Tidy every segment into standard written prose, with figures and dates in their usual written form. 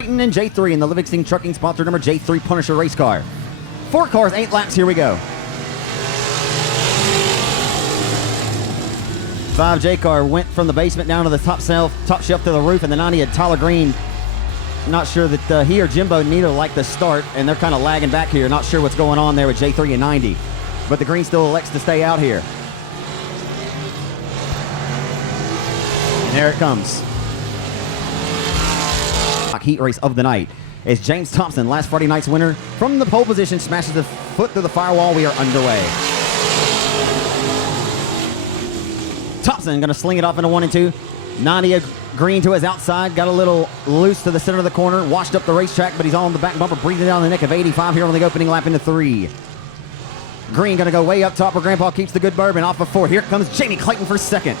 Clayton and J3 in the Livingston Trucking sponsor number J3 Punisher race car. 4 cars, 8 laps, here we go. 5J car went from the basement down to the top shelf to the roof, and the 90 had Tyler Green. Not sure that he or Jimbo neither like the start, and they're kind of lagging back here. Not sure what's going on there with J3 and 90. But the green still elects to stay out here. And there it comes. Heat race of the night as James Thompson, last Friday night's winner, from the pole position, smashes the foot through the firewall. We are underway. Thompson going to sling it off into 1 and 2. 90 Green to his outside, got a little loose to the center of the corner, washed up the racetrack, but he's on the back bumper, breathing down the neck of 85 here on the opening lap into 3. Green going to go way up top where Grandpa keeps the good bourbon off of 4. Here comes Jamie Clayton for second.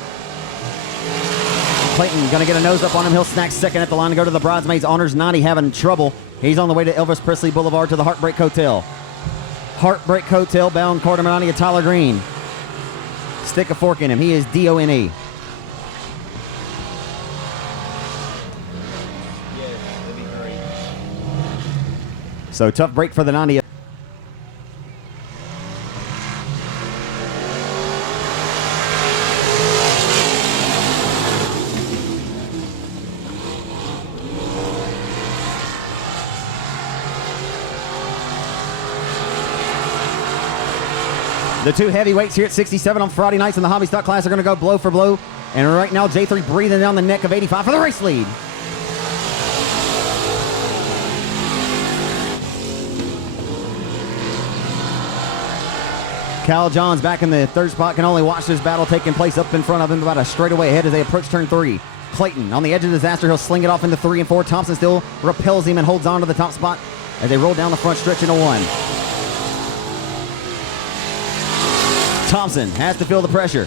Clayton going to get a nose up on him. He'll snack second at the line to go to the Bridesmaids Honors. 90 having trouble. He's on the way to Elvis Presley Boulevard to the Heartbreak Hotel. Heartbreak Hotel bound car number 90 of Tyler Green. Stick a fork in him. He is D-O-N-E. So tough break for the 90. The 2 heavyweights here at 67 on Friday nights in the Hobby Stock class are going to go blow for blow. And right now, J3 breathing down the neck of 85 for the race lead. Cal Johns back in the 3rd spot, can only watch this battle taking place up in front of him about a straightaway ahead as they approach turn 3. Clayton on the edge of disaster. He'll sling it off into 3 and 4. Thompson still repels him and holds on to the top spot as they roll down the front stretch into 1. Thompson has to feel the pressure.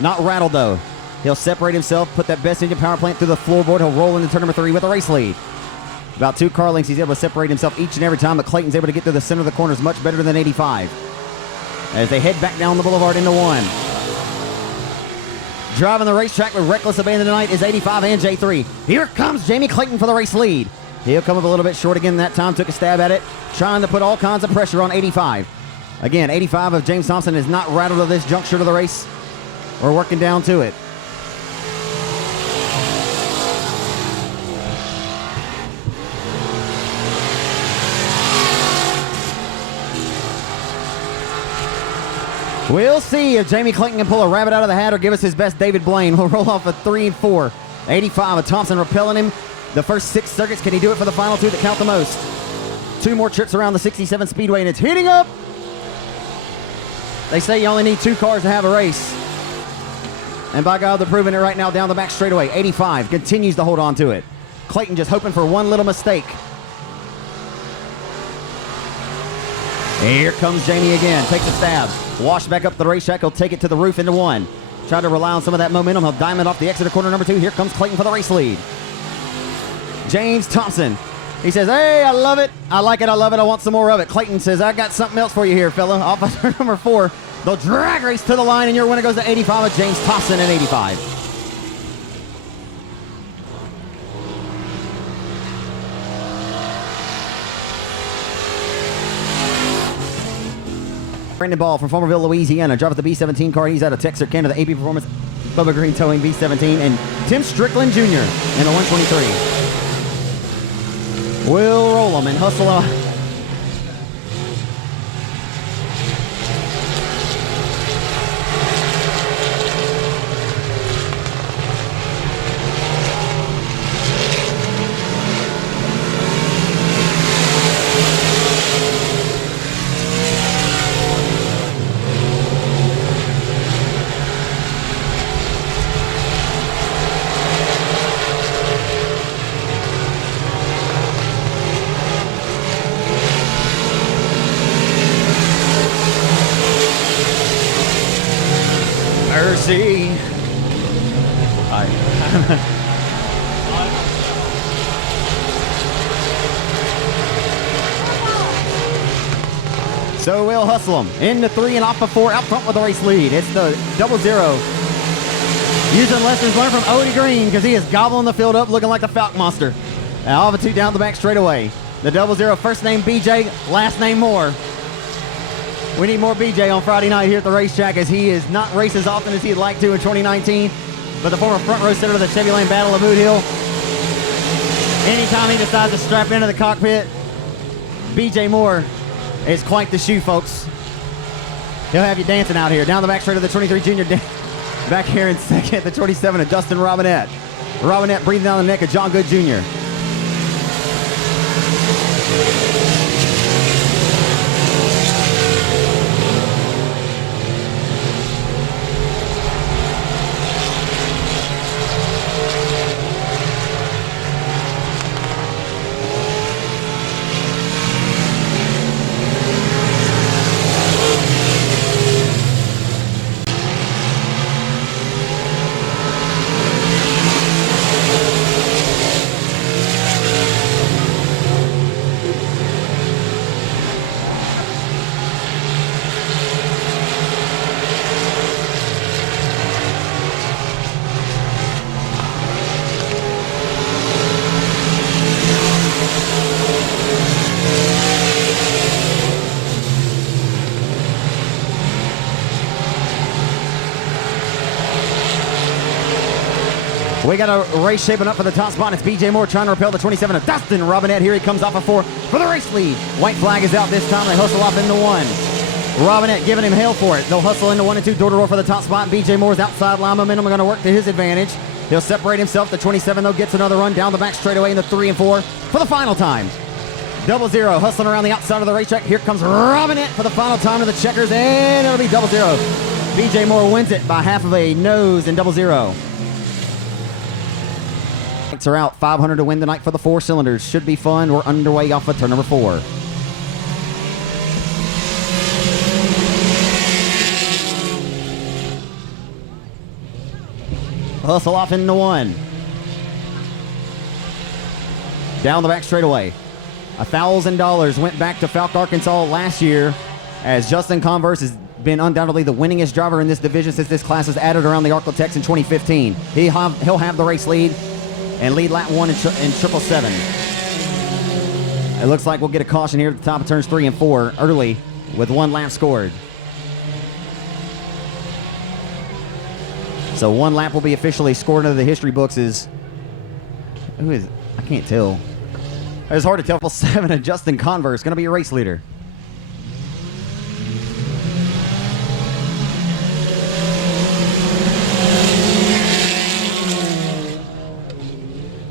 Not rattled though. He'll separate himself, put that best engine power plant through the floorboard. He'll roll into turn number 3 with a race lead. About 2 car lengths, he's able to separate himself each and every time, but Clayton's able to get to the center of the corners much better than 85. As they head back down the boulevard into 1. Driving the racetrack with reckless abandon tonight is 85 and J3. Here comes Jamie Clayton for the race lead. He'll come up a little bit short again that time, took a stab at it, trying to put all kinds of pressure on 85. Again, 85 of James Thompson is not rattled at this juncture of the race. We're working down to it. We'll see if Jamie Clayton can pull a rabbit out of the hat or give us his best David Blaine. We'll roll off a 3 and 4. 85 of Thompson repelling him. The first 6 circuits, can he do it for the final 2 that count the most? 2 more trips around the 67 Speedway, and it's heating up. They say you only need 2 cars to have a race. And by God, they're proving it right now down the back straightaway. 85 continues to hold on to it. Clayton just hoping for one little mistake. Here comes Jamie again. Takes a stab. Wash back up the racetrack. He'll take it to the roof into 1. Try to rely on some of that momentum. He'll diamond off the exit of corner number 2. Here comes Clayton for the race lead. James Thompson. He says, hey, I love it. I like it. I love it. I want some more of it. Clayton says, I got something else for you here, fella. Off of turn number 4. The drag race to the line, and your winner goes to 85 with James Thompson at 85. Brandon Ball from Farmerville, Louisiana. Drives the B17 car. He's out of Texarkana, the AP Performance Bubba Green Towing B17. And Tim Strickland Jr. in the 123. We'll roll them and hustle them. Mercy. Hi. So we'll hustle them into 3 and off of 4, out front with the race lead. It's the 00. Using lessons learned from Odie Green because he is gobbling the field up looking like the Falcon Monster. Alpha 2 down the back straightaway. The 00, first name BJ, last name Moore. We need more BJ on Friday night here at the racetrack, as he is not race as often as he'd like to in 2019. But the former front row sitter of the Chevy Lane Battle of Boot Hill, anytime he decides to strap into the cockpit, BJ Moore is quite the shoe, folks. He'll have you dancing out here. Down the back straight of the 23 junior. Back here in second, the 27 of Justin Robinette. Robinette breathing down the neck of John Good Jr. We got a race shaping up for the top spot. It's BJ Moore trying to repel the 27 of Dustin Robinette. Here he comes off of 4 for the race lead. White flag is out this time. They hustle off into 1. Robinette giving him hell for it. They'll hustle into 1 and 2. Door to door for the top spot. BJ Moore's outside line momentum are going to work to his advantage. He'll separate himself. The 27, though, gets another run down the back straightaway in the 3 and 4 for the final time. 00 hustling around the outside of the racetrack. Here comes Robinette for the final time to the checkers, and it'll be 00. BJ Moore wins it by half of a nose in 00. Lights are out. 500 to win tonight for the 4 cylinders. Should be fun. We're underway off of turn number 4. Hustle off into 1. Down the back straightaway. $1,000 went back to Falk, Arkansas last year, as Justin Converse has been undoubtedly the winningest driver in this division since this class was added around the Arklatex in 2015. He'll have the race lead and lead lap 1 in 777. It looks like we'll get a caution here at the top of turns 3 and 4 early with 1 lap scored. So 1 lap will be officially scored into the history books. Who is? I can't tell. It's hard to tell. 7 of Justin Converse going to be your race leader.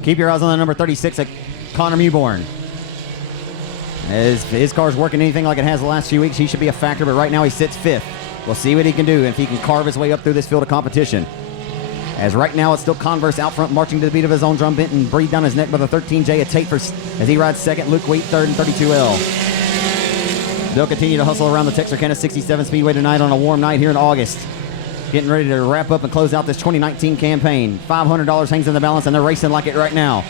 Keep your eyes on the number 36 at Connor Mewborn. As his car's working anything like it has the last few weeks, he should be a factor, but right now he sits 5th. We'll see what he can do, if he can carve his way up through this field of competition. As right now it's still Converse out front, marching to the beat of his own drum beat and breathe down his neck with a 13J, a Tate as he rides 2nd, Luke Wheat 3rd, and 32L. They'll continue to hustle around the Texarkana 67 Speedway tonight on a warm night here in August. Getting ready to wrap up and close out this 2019 campaign. $500 hangs in the balance, and they're racing like it right now.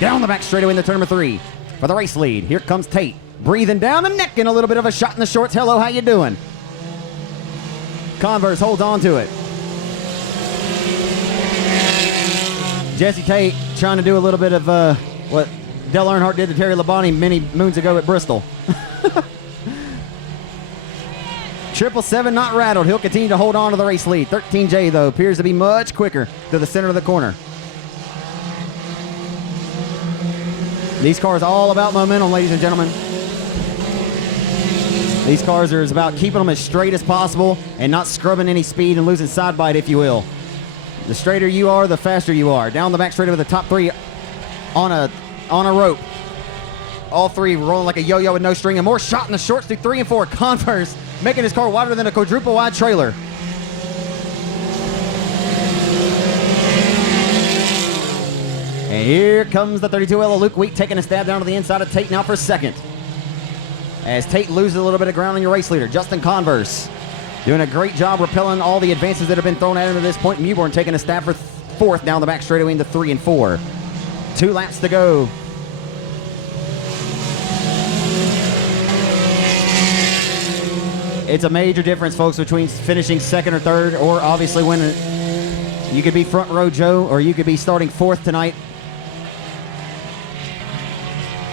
Down the back straightaway in the turn number 3 for the race lead. Here comes Tate, breathing down the neck and a little bit of a shot in the shorts. Hello, how you doing? Converse holds on to it. Jesse Tate trying to do a little bit of what Dale Earnhardt did to Terry Labonte many moons ago at Bristol. 777 not rattled. He'll continue to hold on to the race lead. 13J, though, appears to be much quicker to the center of the corner. These cars are all about momentum, ladies and gentlemen. These cars are about keeping them as straight as possible and not scrubbing any speed and losing side bite, if you will. The straighter you are, the faster you are. Down the back straight with the top 3 on a rope. All 3 rolling like a yo-yo with no string, and more shot in the shorts through 3 and 4. Converse making his car wider than a quadruple wide trailer. And here comes the 32L of Luke Wheat taking a stab down to the inside of Tate now for 2nd. As Tate loses a little bit of ground on your race leader, Justin Converse doing a great job repelling all the advances that have been thrown at him to this point. Mewborn taking a stab for 4th down the back straightaway into 3 and 4. 2 laps to go. It's a major difference, folks, between finishing 2nd or 3rd, or obviously winning. You could be front row Joe, or you could be starting 4th tonight.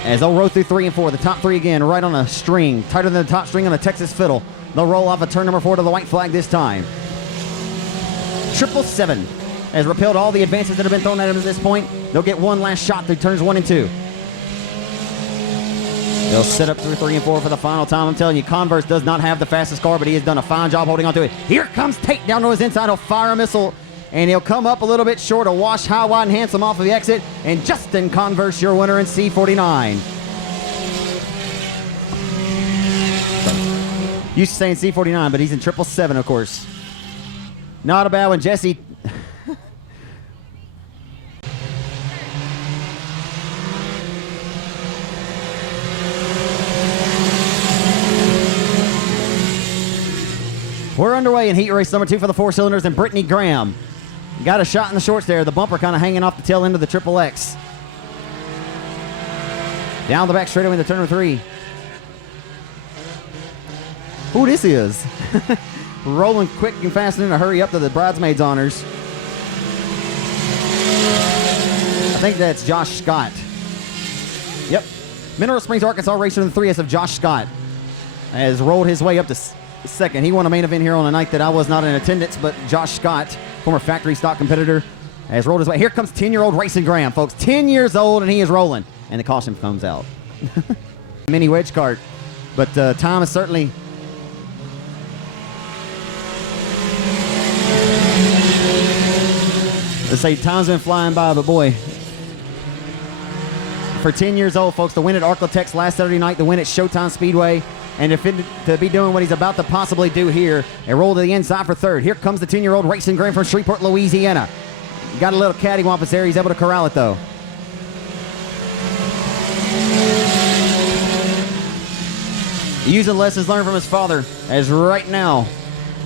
As they'll roll through 3 and 4. The top 3 again, right on a string, tighter than the top string on a Texas fiddle. They'll roll off of turn number 4 to the white flag this time. 777 has repelled all the advances that have been thrown at him at this point. They'll get one last shot through turns 1 and 2. They'll set up through 3 and 4 for the final time. I'm telling you, Converse does not have the fastest car, but he has done a fine job holding on to it. Here comes Tate down to his inside. He'll fire a missile, and he'll come up a little bit short of Wash, High, Wide, and Handsome off of the exit. And Justin Converse, your winner in C49. Used to saying C49, but he's in 777, of course. Not a bad one, Jesse. We're underway in heat race number 2 for the 4 cylinders, and Brittany Graham got a shot in the shorts there. The bumper kind of hanging off the tail end of the Triple X. Down the back straightaway into turn number 3. Who this is? Rolling quick and fast and in a hurry up to the bridesmaids honors. I think that's Josh Scott. Yep. Mineral Springs, Arkansas racer in the 3S of Josh Scott has rolled his way up to second. He won a main event here on a night that I was not in attendance, but Josh Scott, former factory stock competitor, has rolled his way. Here comes 10-year-old Racing Graham, folks. 10 years old, and he is rolling. And the caution comes out. Mini wedge cart. But time is certainly... Let's say time's been flying by, but boy, for 10 years old, folks, to win at Arklatex last Saturday night, to win at Showtime Speedway, and to be doing what he's about to possibly do here, and roll to the inside for third. Here comes the 10-year-old Racing Graham from Shreveport, Louisiana. Got a little cattywampus there. He's able to corral it, though. Using lessons learned from his father, as right now,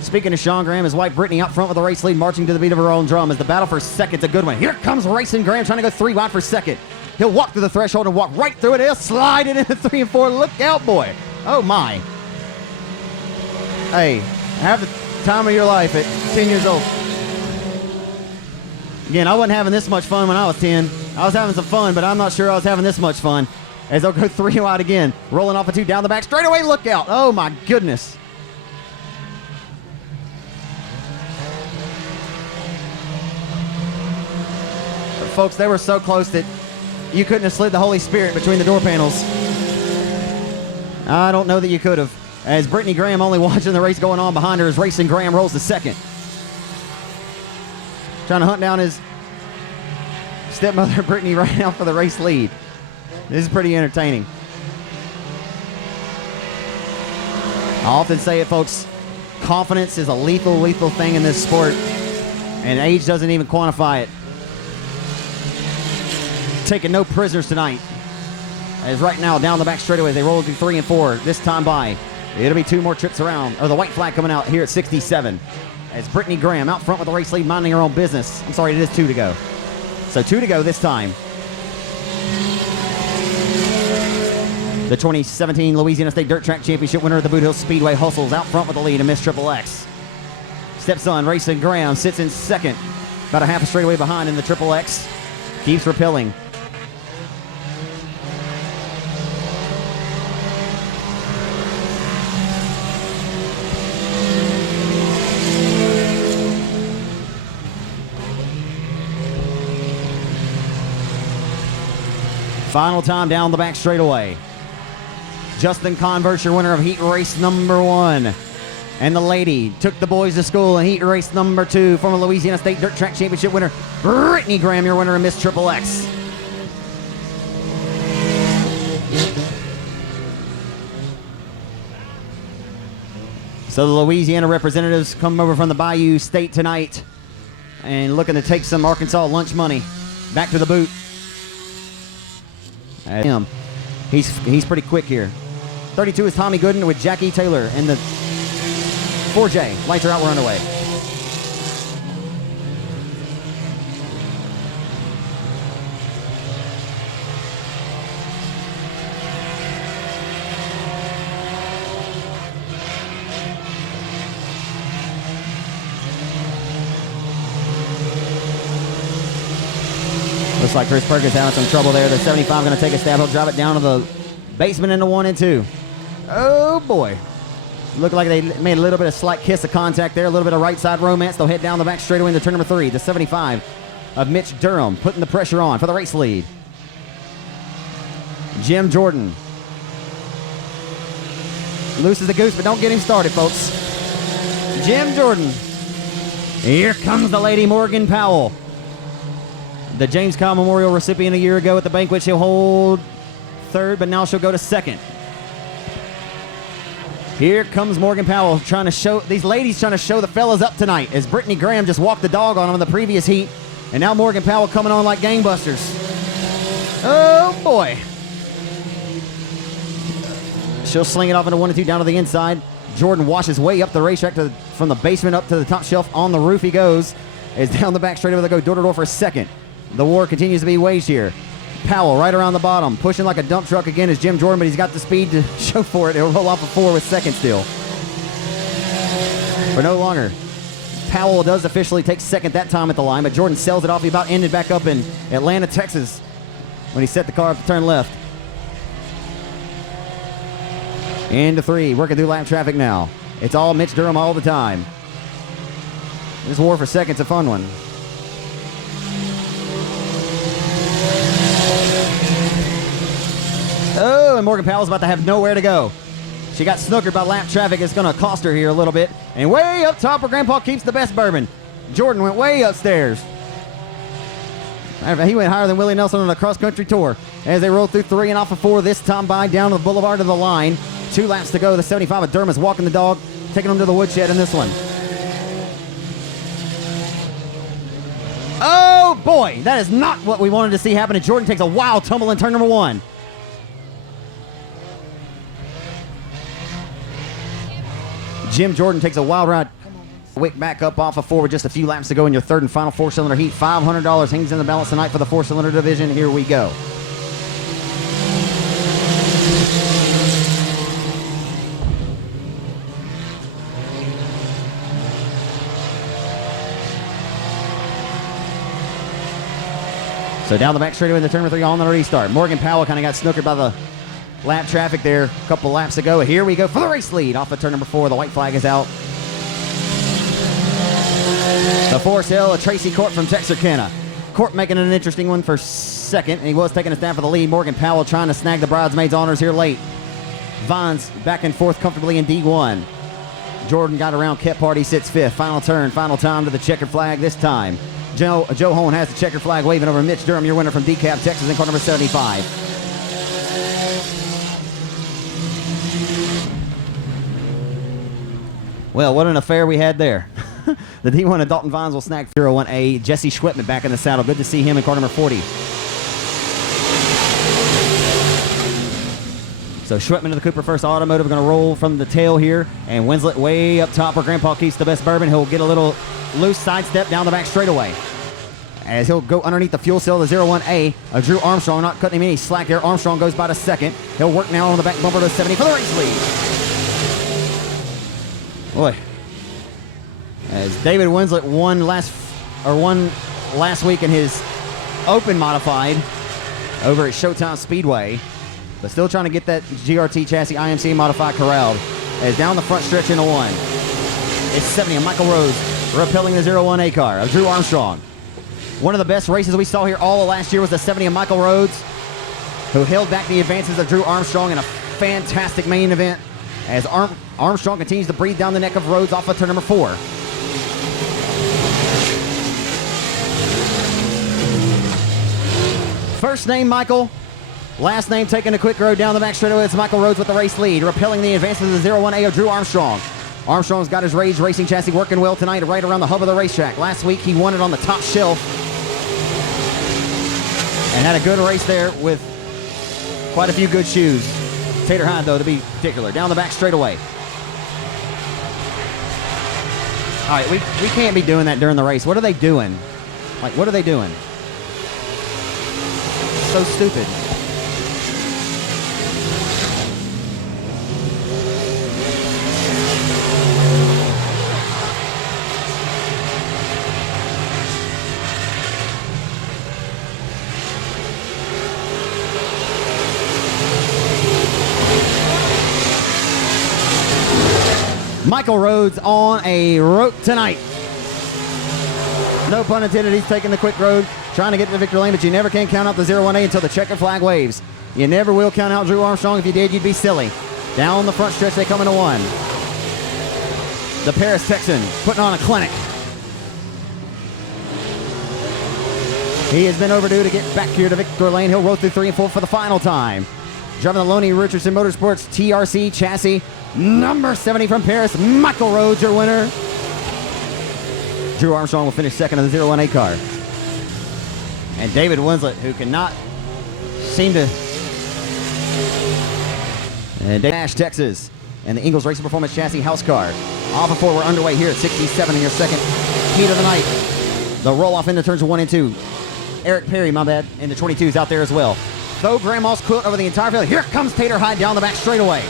speaking of Sean Graham, his wife Brittany out front with the race lead, marching to the beat of her own drum as the battle for second's a good one. Here comes Racing Graham trying to go 3 wide for second. He'll walk through the threshold and walk right through it. He'll slide it into 3 and 4. Look out, boy. Oh, my. Hey, have the time of your life at 10 years old. Again, I wasn't having this much fun when I was 10. I was having some fun, but I'm not sure I was having this much fun. As they'll go 3 wide again. Rolling off a 2 down the back. Straight away, look out. Oh, my goodness. Folks, they were so close that you couldn't have slid the Holy Spirit between the door panels. I don't know that you could have. As Brittany Graham only watching the race going on behind her as Racing Graham rolls to second. Trying to hunt down his stepmother, Brittany, right now for the race lead. This is pretty entertaining. I often say it, folks, confidence is a lethal, lethal thing in this sport, and age doesn't even quantify it. Taking no prisoners tonight. As right now, down the back straightaway, they roll through 3 and 4. This time by, it'll be 2 more trips around, or the white flag coming out here at 67. As Brittany Graham out front with the race lead, minding her own business. I'm sorry, it is 2 to go. So 2 to go this time. The 2017 Louisiana State Dirt Track Championship winner of the Boot Hill Speedway hustles out front with the lead in Miss Triple X. Stepson Racing Graham sits in second, about a half a straightaway behind in the Triple X. Keeps repelling. Final time down the back straightaway. Justin Converse, your winner of heat race number 1. And the lady took the boys to school in heat race number 2. Former Louisiana State Dirt Track Championship winner, Brittany Graham, your winner of Miss Triple X. So the Louisiana representatives come over from the Bayou State tonight and looking to take some Arkansas lunch money back to the boot. Him. He's pretty quick here. 32 is Tommy Gooden with Jackie Taylor in the 4J. Lights are out, we're underway. Looks like Chris Perkins having some trouble there. The 75 going to take a stab. He'll drive it down to the basement into 1 and 2. Oh, boy. Looked like they made a little bit of slight kiss of contact there. A little bit of right side romance. They'll head down the back straightaway into turn number 3. The 75 of Mitch Durham putting the pressure on for the race lead. Jim Jordan looses the goose, but don't get him started, folks. Jim Jordan. Here comes the Lady Morgan Powell. The James Cobb Memorial recipient a year ago at the banquet. She'll hold third, but now she'll go to second. Here comes Morgan Powell trying to show, these ladies trying to show the fellas up tonight as Brittany Graham just walked the dog on them in the previous heat. And now Morgan Powell coming on like gangbusters. Oh, boy. She'll sling it off into 1 and 2 down to the inside. Jordan washes way up the racetrack from the basement up to the top shelf. On the roof he goes. Is down the back straight over. They go door to door for a second. The war continues to be waged here. Powell right around the bottom, pushing like a dump truck again is Jim Jordan, but he's got the speed to show for it. He'll roll off a 4 with second still. But no longer. Powell does officially take second that time at the line, but Jordan sells it off. He about ended back up in Atlanta, Texas when he set the car up to turn left. Into 3, working through lap traffic now. It's all Mitch Durham all the time. This war for second's a fun one. Oh, and Morgan Powell's about to have nowhere to go. She got snookered by lap traffic. It's going to cost her here a little bit. And way up top where Grandpa keeps the best bourbon. Jordan went way upstairs. He went higher than Willie Nelson on a cross-country tour. As they roll through 3 and off of 4 this time by down to the boulevard to the line. 2 laps to go. The 75 of Durham is walking the dog, taking him to the woodshed in this one. Oh, boy. That is not what we wanted to see happen. And Jordan takes a wild tumble in turn number 1. Jim Jordan takes a wild ride. Wick back up off of 4 with just a few laps to go in your third and final 4-cylinder heat. $500 hangs in the balance tonight for the 4-cylinder division. Here we go. So down the back straightaway in the turn number 3 on the restart. Morgan Powell kind of got snookered by the lap traffic there a couple laps ago. Here we go for the race lead off of turn number 4. The white flag is out. The Forest Hill of Tracy Court from Texarkana. Court making it an interesting one for second, and he was taking a stand for the lead. Morgan Powell trying to snag the bridesmaids' honors here late. Vines back and forth comfortably in D1. Jordan got around Kephart. He sits 5th. Final turn, final time to the checkered flag this time. Joe Hone has the checkered flag waving over Mitch Durham, your winner from DeKalb, Texas, in car number 75. Well, what an affair we had there. The D1 of Dalton Vines will snag 01A. Jesse Schwitman back in the saddle. Good to see him in car number 40. So Schwitman to the Cooper First Automotive going to roll from the tail here. And Winslet way up top where Grandpa keeps the best bourbon. He'll get a little loose sidestep down the back straightaway. As he'll go underneath the fuel cell of the 01A of Drew Armstrong. Not cutting him any slack there. Armstrong goes by to second. He'll work now on the back bumper to 70 for the race lead. Boy. As David Winslet won last week in his Open Modified over at Showtime Speedway, but still trying to get that GRT chassis IMC Modified corralled. As down the front stretch into 1, it's 70 of Michael Rose repelling the 01A car of Drew Armstrong. One of the best races we saw here all of last year was the 70 of Michael Rhodes, who held back the advances of Drew Armstrong in a fantastic main event as Armstrong continues to breathe down the neck of Rhodes off of turn number 4. First name Michael, last name taking a quick road down the back straightaway. It's Michael Rhodes with the race lead, repelling the advances of the 01A of Drew Armstrong. Armstrong's got his Rage Racing chassis working well tonight right around the hub of the racetrack. Last week he won it on the top shelf and had a good race there with quite a few good shoes. Tater Hine, though, to be particular. Down the back straightaway. All right, we can't be doing that during the race. What are they doing? Like, what are they doing? So stupid. Michael Rhodes on a rope tonight. No pun intended, he's taking the quick road, trying to get to the victory lane, but you never can count out the 0-1A until the checker flag waves. You never will count out Drew Armstrong. If you did, you'd be silly. Down the front stretch, they come into one. The Paris Texan putting on a clinic. He has been overdue to get back here to victory lane. He'll roll through 3 and 4 for the final time. Driving the Loney Richardson Motorsports TRC chassis, number 70 from Paris, Michael Rhodes, your winner. Drew Armstrong will finish second in the 0-1A car. And David Winslet, who cannot seem to... And Dash, Texas, and the Ingles Racing Performance Chassis house car. Off of 4, we're underway here at 67 in your second heat of the night. The roll-off into turns 1 and 2. Eric Perry, my bad, in the 22s out there as well. Though Grandma's quilt over the entire field. Here comes Tater Hyde down the back straightaway.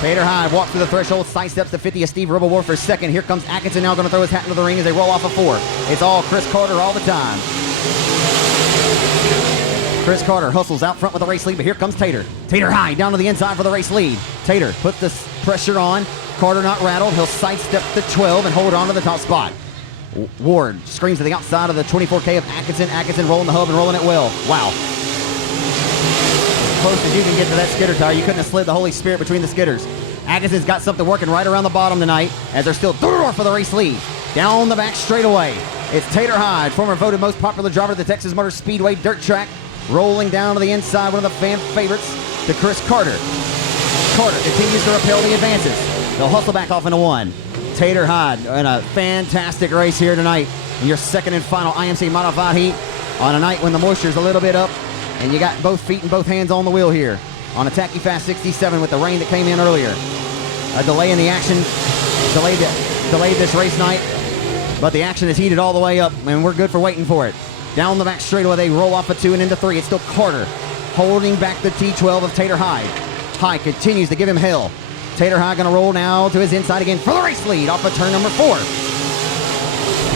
Tater Hyde walks through the threshold, sidesteps the 50 of Steve Rebel for second. Here comes Atkinson now going to throw his hat into the ring as they roll off of 4. It's all Chris Carter all the time. Chris Carter hustles out front with the race lead, but here comes Tater. Tater Hyde down to the inside for the race lead. Tater put the pressure on. Carter not rattled. He'll sidestep the 12 and hold on to the top spot. Ward screams to the outside of the 24K of Atkinson. Atkinson rolling the hub and rolling it well. Wow. Close as you can get to that skidder tire. You couldn't have slid the Holy Spirit between the skidders. Atkinson's got something working right around the bottom tonight as they're still for the race lead. Down the back straightaway. It's Tater Hyde, former voted most popular driver at the Texas Motor Speedway dirt track, rolling down to the inside, one of the fan favorites, to Chris Carter. Carter continues to repel the advances. They'll hustle back off into 1. Tater Hyde in a fantastic race here tonight in your second and final IMC modified heat on a night when the moisture's a little bit up. And you got both feet and both hands on the wheel here on a tacky fast 67 with the rain that came in earlier. A delay in the action delayed this race night, but the action is heated all the way up, and we're good for waiting for it. Down the back straightaway, they roll off of 2 and into 3. It's still Carter holding back the T12 of Tater Hyde. Hyde continues to give him hell. Tater Hyde going to roll now to his inside again for the race lead off of turn number 4.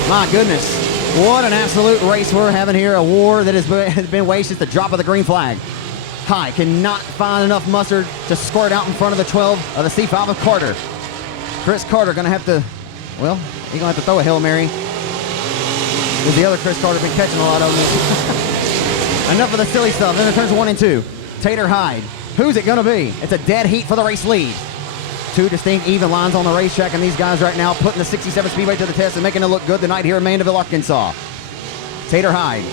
My goodness. What an absolute race we're having here. A war that has been waged since the drop of the green flag. Hyde cannot find enough mustard to squirt out in front of the 12 of the C5 of Carter. Chris Carter going to have to, well, he's going to have to throw a Hail Mary. Because the other Chris Carter been catching a lot of them. Enough of the silly stuff. Then it turns 1 and 2. Tater Hyde. Who's it going to be? It's a dead heat for the race lead. 2 distinct even lines on the racetrack, and these guys right now putting the 67 Speedway to the test and making it look good tonight here in Mandeville, Arkansas. Tater Hyde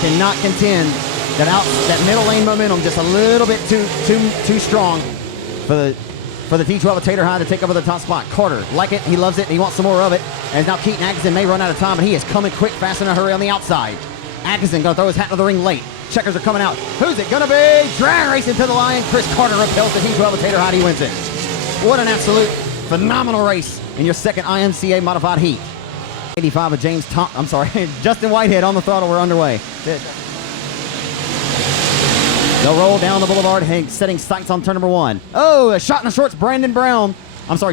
cannot contend that middle lane momentum just a little bit too strong for the T12 of Tater Hyde to take over the top spot. Carter, like it, he loves it, and he wants some more of it. And now Keaton Atkinson may run out of time, but he is coming quick, fast, in a hurry on the outside. Atkinson going to throw his hat into the ring late. Checkers are coming out. Who's it going to be? Drag racing to the line. Chris Carter repels the T12 of Tater Hyde. He wins it. What an absolute phenomenal race in your second IMCA modified heat. 85 of Justin Whitehead on the throttle. We're underway. They'll roll down the boulevard, setting sights on turn number 1. Oh, a shot in the shorts, Brandon Brown.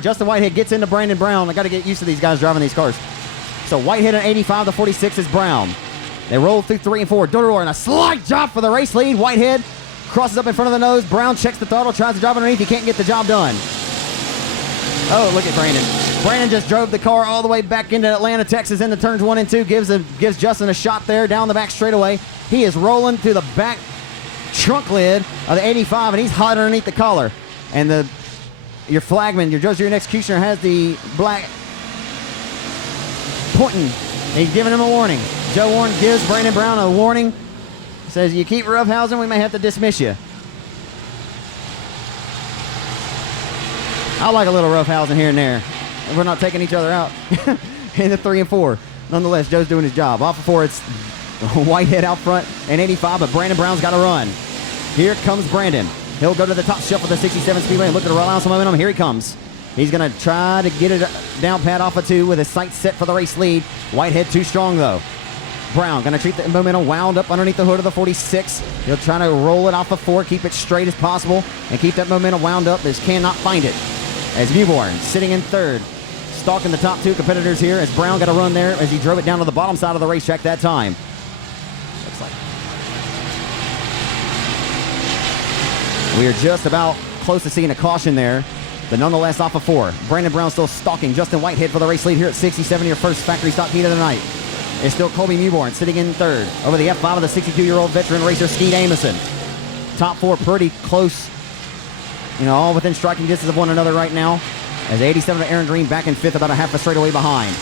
Justin Whitehead gets into Brandon Brown. I got to get used to these guys driving these cars. So Whitehead in 85, the 46 is Brown. They roll through 3 and 4. Door and a slight job for the race lead. Whitehead crosses up in front of the nose. Brown checks the throttle, tries to drive underneath. He can't get the job done. Oh, look at Brandon. Brandon just drove the car all the way back into Atlanta, Texas into turns 1 and 2. Gives Justin a shot there down the back straightaway. He is rolling through the back trunk lid of the 85, and he's hot underneath the collar. And your flagman, your judge, your executioner has the black pointing. He's giving him a warning. Joe Warren gives Brandon Brown a warning. Says, you keep roughhousing, we may have to dismiss you. I like a little roughhousing here and there. We're not taking each other out in the 3 and 4. Nonetheless, Joe's doing his job. Off of 4, it's Whitehead out front and 85, but Brandon Brown's got to run. Here comes Brandon. He'll go to the top shelf of the 67 Speedway and look at the roll out some momentum. Here he comes. He's going to try to get it down pat off of 2 with his sights set for the race lead. Whitehead too strong, though. Brown going to treat the momentum wound up underneath the hood of the 46. He'll try to roll it off of 4, keep it straight as possible, and keep that momentum wound up. Just cannot find it. As Newborn sitting in 3rd, stalking the top 2 competitors here, as Brown got a run there as he drove it down to the bottom side of the racetrack that time. Looks like we are just about close to seeing a caution there but nonetheless off of 4. Brandon Brown still stalking Justin Whitehead for the race lead here at 67, your first factory stock heat of the night. It's still Colby Mewborn sitting in third over the F5 of the 62-year-old veteran racer Skeet Amison. Top 4 pretty close, all within striking distance of one another right now. As 87 of Aaron Green back in 5th, about a half a straightaway behind.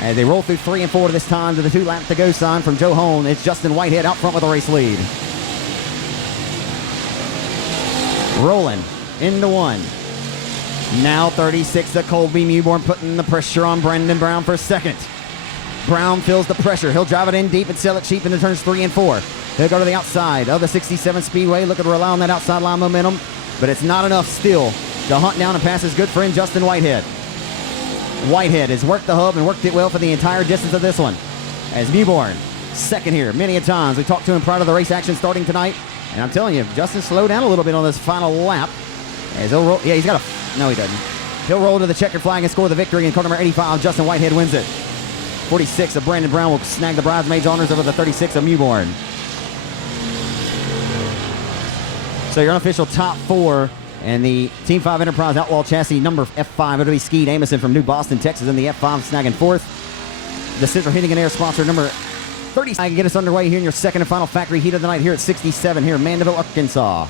As they roll through 3 and 4 this time to the 2 lap to go sign from Joe Hone. It's Justin Whitehead out front with the race lead. Rolling into 1. Now 36 of Colby Mewborn putting the pressure on Brandon Brown for 2nd. Brown feels the pressure. He'll drive it in deep and sell it cheap into turns 3 and 4. He'll go to the outside of the 67 Speedway, looking to rely on that outside line momentum, but it's not enough still to hunt down and pass his good friend Justin Whitehead. Whitehead has worked the hub and worked it well for the entire distance of this one. As Mewborn, 2nd here many a times. We talked to him prior to the race action starting tonight, and I'm telling you, Justin slowed down a little bit on this final lap. As he'll roll, he's got a, no he doesn't. He'll roll to the checkered flag and score the victory in car number 85. Justin Whitehead wins it. 46 of Brandon Brown will snag the bridesmaids honors over the 36 of Mewborn. So your unofficial top 4 and the Team 5 Enterprise Outlaw Chassis number F5. It'll be Skeet Amison from New Boston, Texas in the F5 snagging 4th. The Central Heating and Air sponsor number 30. I can get us underway here in your second and final factory heat of the night here at 67 here in Mandeville, Arkansas.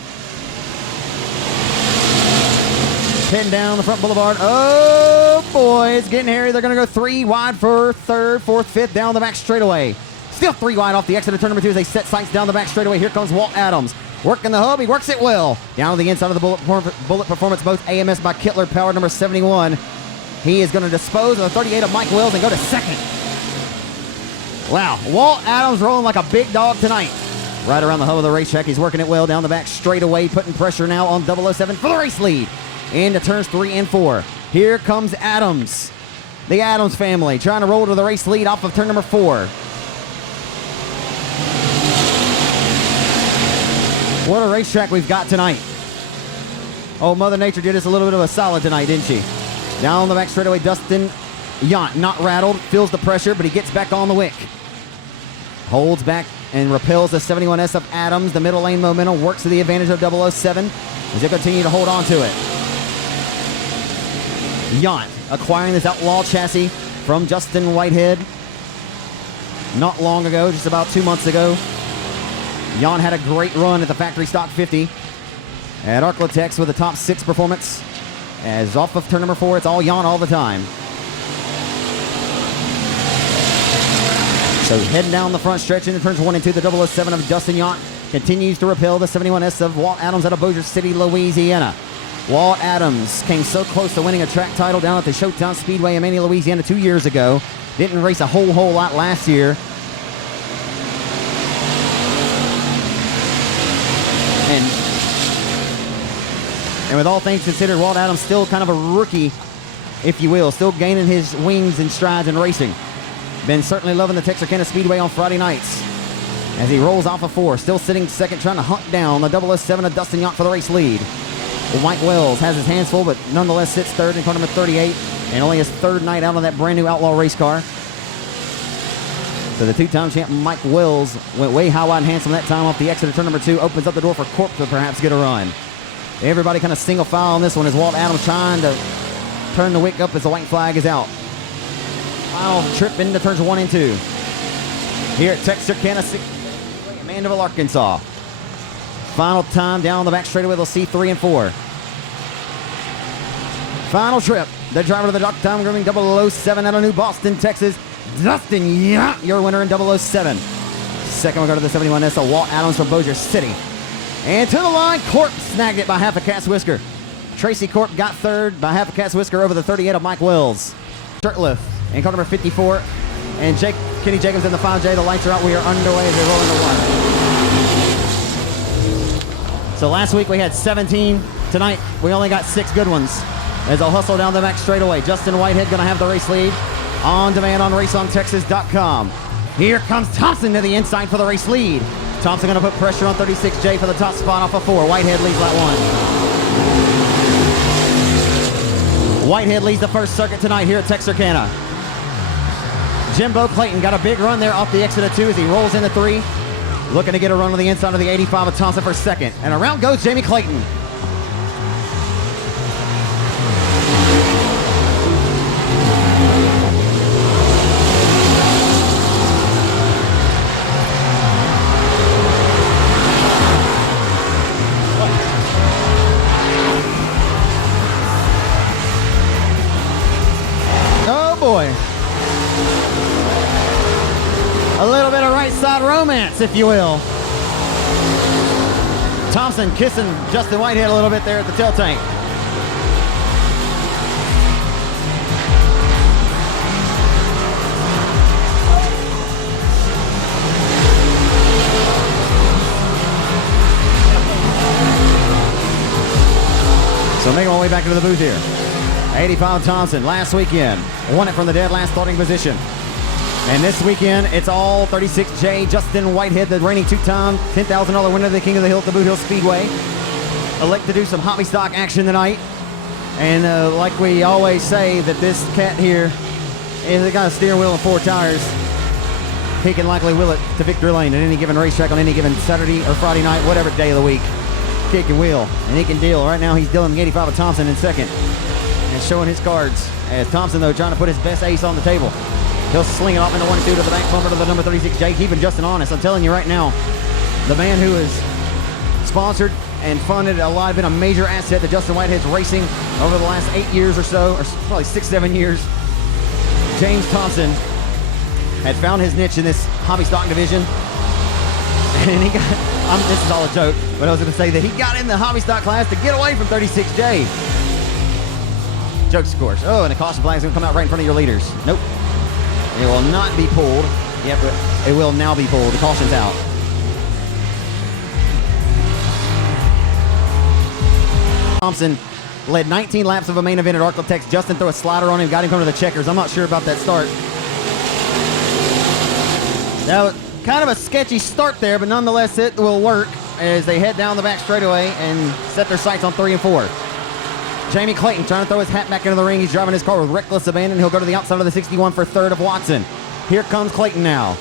Heading down the front boulevard. Oh boy, it's getting hairy. They're going to go 3 wide for 3rd, 4th, 5th down the back straightaway. Still 3 wide off the exit of turn number 2 as they set sights down the back straightaway. Here comes Walt Adams. Working the hub, he works it well. Down to the inside of the Bullet Performance, both AMS by Kittler, power number 71. He is going to dispose of the 38 of Mike Wells and go to 2nd. Wow, Walt Adams rolling like a big dog tonight. Right around the hub of the racetrack, he's working it well down the back straightaway, putting pressure now on 007 for the race lead. Into turns 3 and 4. Here comes Adams. The Adams family trying to roll to the race lead off of turn number 4. What a racetrack we've got tonight. Oh, Mother Nature did us a little bit of a solid tonight, didn't she? Down the back straightaway, Dustin Yount, not rattled, feels the pressure, but he gets back on the wick. Holds back and repels the 71S of Adams. The middle lane momentum works to the advantage of 007 as they continue to hold on to it. Yount acquiring this Outlaw chassis from Justin Whitehead not long ago, just about 2 months ago. Yount had a great run at the factory stock 50 at Arklatex with a top 6 performance. As off of turn number 4, it's all Yount all the time. So heading down the front stretch into turns 1 and 2, the 007 of Dustin Yount continues to repel the 71S of Walt Adams out of Bossier City, Louisiana. Walt Adams came so close to winning a track title down at the Showtown Speedway in Manny, Louisiana 2 years ago. Didn't race a whole lot last year. And with all things considered, Walt Adams still kind of a rookie, if you will, still gaining his wings and strides in racing. Been certainly loving the Texarkana Speedway on Friday nights as he rolls off of 4, still sitting 2nd, trying to hunt down the 007 of Dustin Yount for the race lead. Well, Mike Wells has his hands full, but nonetheless sits 3rd in car number 38 and only his 3rd night out on that brand new Outlaw race car. So the 2-time champ Mike Wells went way high, wide, and handsome that time off the exit of turn number 2, opens up the door for Corp to perhaps get a run. Everybody kind of single file on this one as Walt Adams trying to turn the wick up as the white flag is out. Final trip into turns 1 and 2. Here at Texarkana, Mandeville, Arkansas. Final time down the back straightaway, they'll see 3 and 4. Final trip. The driver of the Dark Time Grooming 007 out of New Boston, Texas, Dustin Yount, your winner in 007. Second, we'll go to the 71S of Walt Adams from Bossier City. And to the line, Corp snagged it by half a cat's whisker. Tracy Corp got 3rd by half a cat's whisker over the 38 of Mike Wells. Shirtlift in car number 54. And Kenny Jacobs in the 5J. The lights are out. We are underway as they roll into 1. So last week we had 17. Tonight we only got 6 good ones. As they'll hustle down the back straightaway. Justin Whitehead going to have the race lead on demand on raceontexas.com. Here comes Thompson to the inside for the race lead. Thompson going to put pressure on 36J for the top spot off of 4. Whitehead leads that 1. Whitehead leads the first circuit tonight here at Texarkana. Jimbo Clayton got a big run there off the exit of 2 as he rolls into 3. Looking to get a run on the inside of the 85 of Thompson for 2nd. And around goes Jamie Clayton. romance, if you will. Thompson kissing Justin Whitehead a little bit there at the tail tank. So making my way back into the booth here. 85 Thompson, last weekend, won it from the dead last starting position. And this weekend, it's all 36J, Justin Whitehead, the reigning two-time $10,000 winner of the King of the Hill at the Boot Hill Speedway. Elect to do some hobby stock action tonight. And like we always say, that this cat here is got a steering wheel and 4 tires. He can likely will it to victory lane at any given racetrack on any given Saturday or Friday night, whatever day of the week. He can wheel, and he can deal. Right now, he's dealing 85 of Thompson in second and showing his cards. As Thompson, though, trying to put his best ace on the table. He'll sling it off into 1-2 to the back bumper to the number 36J, keeping Justin honest. I'm telling you right now, the man who has sponsored and funded a lot, been a major asset to Justin Whitehead's racing over the last 8 years or so, or probably 6-7 years. James Thompson had found his niche in this hobby stock division. And he got, this is all a joke, but I was going to say that he got in the hobby stock class to get away from 36J. Jokes, of course. Oh, and the caution flag is going to come out right in front of your leaders. Nope. It will not be pulled. Yeah, but it will now be pulled. The caution's out. Thompson led 19 laps of a main event at Arklatex. Justin threw a slider on him, got him coming to the checkers. I'm not sure about that start. That was kind of a sketchy start there, but nonetheless it will work as they head down the back straightaway and set their sights on 3 and 4. Jamie Clayton trying to throw his hat back into the ring. He's driving his car with reckless abandon. He'll go to the outside of the 61 for third of Watson. Here comes Clayton now.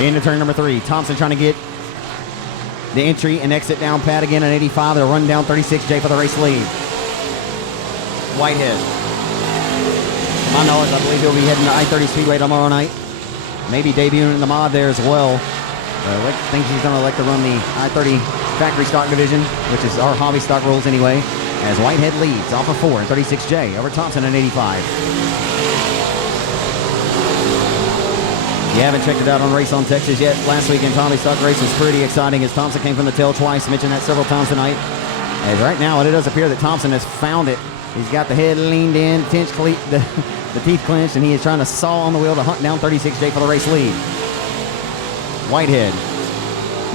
Into turn number 3. Thompson trying to get the entry and exit down pad again at 85. They'll run down 36J for the race lead. Whitehead. To my knowledge, I believe he'll be heading to I-30 Speedway tomorrow night. Maybe debuting in the mod there as well. I think he's going to elect to run the I-30 factory stock division, which is our hobby stock rules anyway, as Whitehead leads off of 4 and 36J over Thompson at 85. If you haven't checked it out on Race on Texas yet, last weekend Tommy Stock Race was pretty exciting as Thompson came from the tail twice. Mentioned that several times tonight. As right now, it does appear that Thompson has found it. He's got the head leaned in, the teeth clenched, and he is trying to saw on the wheel to hunt down 36J for the race lead. Whitehead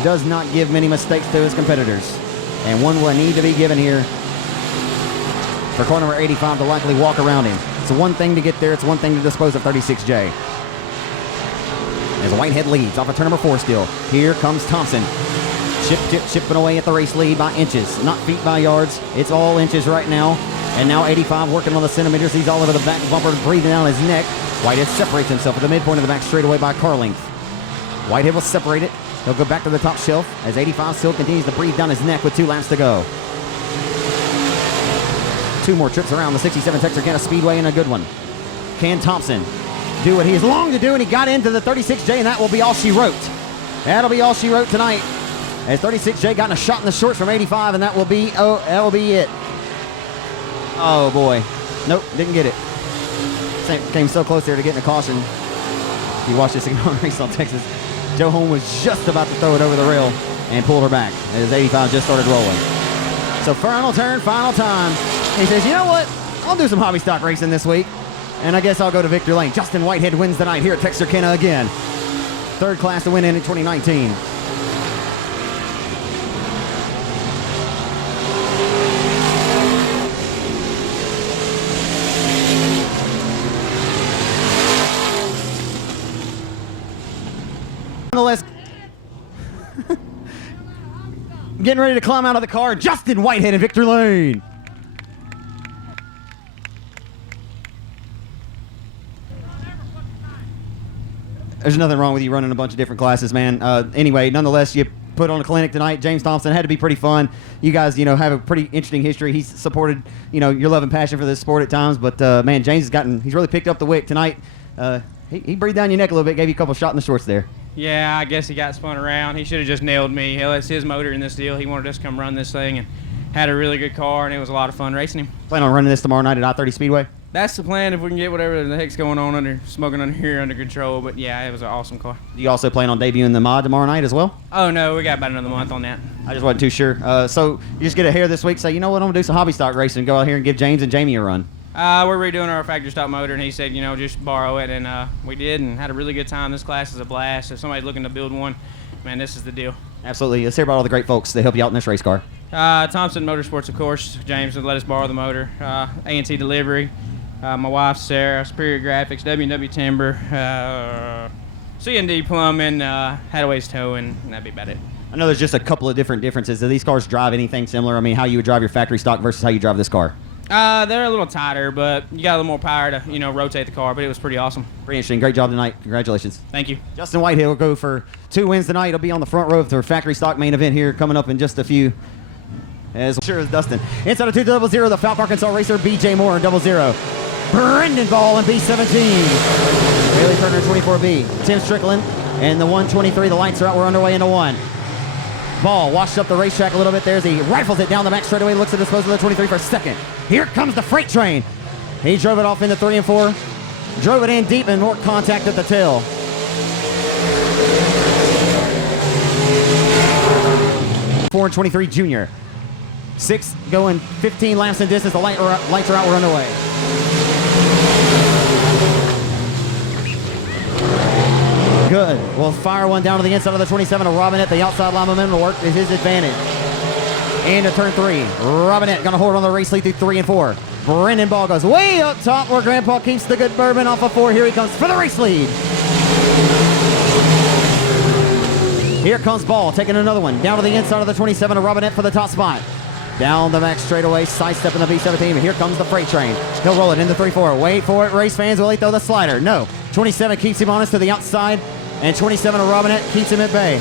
does not give many mistakes to his competitors, and one will need to be given here for car number 85 to likely walk around him. It's one thing to get there, it's one thing to dispose of 36J. As Whitehead leads off of turn number 4 still. Here comes Thompson. Chipping away at the race lead by inches, not feet by yards. It's all inches right now. And now 85 working on the centimeters. He's all over the back bumper, breathing down his neck. Whitehead separates himself at the midpoint of the back straightaway by car length. Whitehead will separate it. He'll go back to the top shelf as 85 still continues to breathe down his neck with 2 laps to go. 2 more trips around the 67 Texarkana Speedway and a good one. Can Thompson do what he has longed to do, and he got into the 36J, and that will be all she wrote. That'll be all she wrote tonight. As 36J got a shot in the shorts from 85, and that will be it. Oh boy. Nope, didn't get it. Came so close there to getting a caution. If you watch this again on Race on Texas, Joe Holm was just about to throw it over the rail and pulled her back as 85 just started rolling. So final turn, final time. He says, you know what? I'll do some hobby stock racing this week. And I guess I'll go to victory lane. Justin Whitehead wins the night here at Texarkana again. 3rd class to win in 2019. Nonetheless, getting ready to climb out of the car, Justin Whitehead in victory lane. There's nothing wrong with you running a bunch of different classes, man. Anyway, nonetheless, you put on a clinic tonight. James Thompson had to be pretty fun. You guys, have a pretty interesting history. He's supported, your love and passion for this sport at times. But, man, James he's really picked up the wick tonight. He breathed down your neck a little bit, gave you a couple shots in the shorts there. Yeah, I guess he got spun around. He should have just nailed me. Hell, it's his motor in this deal. He wanted us to come run this thing and had a really good car, and it was a lot of fun racing him. Plan on running this tomorrow night at I-30 Speedway? That's the plan if we can get whatever the heck's going on smoking under here under control. But yeah, it was an awesome car. Do you also plan on debuting the mod tomorrow night as well? Oh no, we got about another month on that. I just wasn't too sure. So you just get a hair this week, say, you know what, I'm going to do some hobby stock racing and go out here and give James and Jamie a run. We're redoing our factory stock motor, and he said, just borrow it, and we did, and had a really good time. This class is a blast. If somebody's looking to build one, man, this is the deal. Absolutely. Let's hear about all the great folks that help you out in this race car. Thompson Motorsports, of course. James would let us borrow the motor. A&T Delivery. My wife, Sarah. Superior Graphics. W&W Timber. C&D Plumbing. Hadaway's Towing. And that'd be about it. I know there's just a couple of different differences. Do these cars drive anything similar? I mean, how you would drive your factory stock versus how you drive this car? They're a little tighter, but you got a little more power to, rotate the car, but it was pretty awesome. Pretty interesting. Great job tonight. Congratulations. Thank you. Justin Whitehill will go for 2 wins tonight. He'll be on the front row of the factory stock main event here coming up in just a few. As sure as Dustin. Inside of 200, the Falk Arkansas racer, B.J. Moore in 00. Brendan Ball in B17. Bailey Turner in 24B. Tim Strickland in the 123. The lights are out. We're underway into 1. Ball washed up the racetrack a little bit there as he rifles it down the back straightaway, looks to dispose of the 23 for a second. Here comes the freight train. He drove it off into 3 and 4. Drove it in deep and more contact at the tail. Four and 23 junior. 6 going 15 laps in distance. The lights are out. We're underway. Good. We'll fire one down to the inside of the 27 of Robinette. The outside line momentum will work is his advantage. Into turn 3. Robinette going to hold on the race lead through 3 and 4. Brendan Ball goes way up top where Grandpa keeps the good bourbon off of 4. Here he comes for the race lead. Here comes Ball taking another one. Down to the inside of the 27 of Robinette for the top spot. Down the back straightaway, sidestepping the B17. Here comes the freight train. He'll roll it into 3-4. Wait for it, race fans. Will he throw the slider? No. 27 keeps him honest to the outside. And 27 of Robinette keeps him at bay.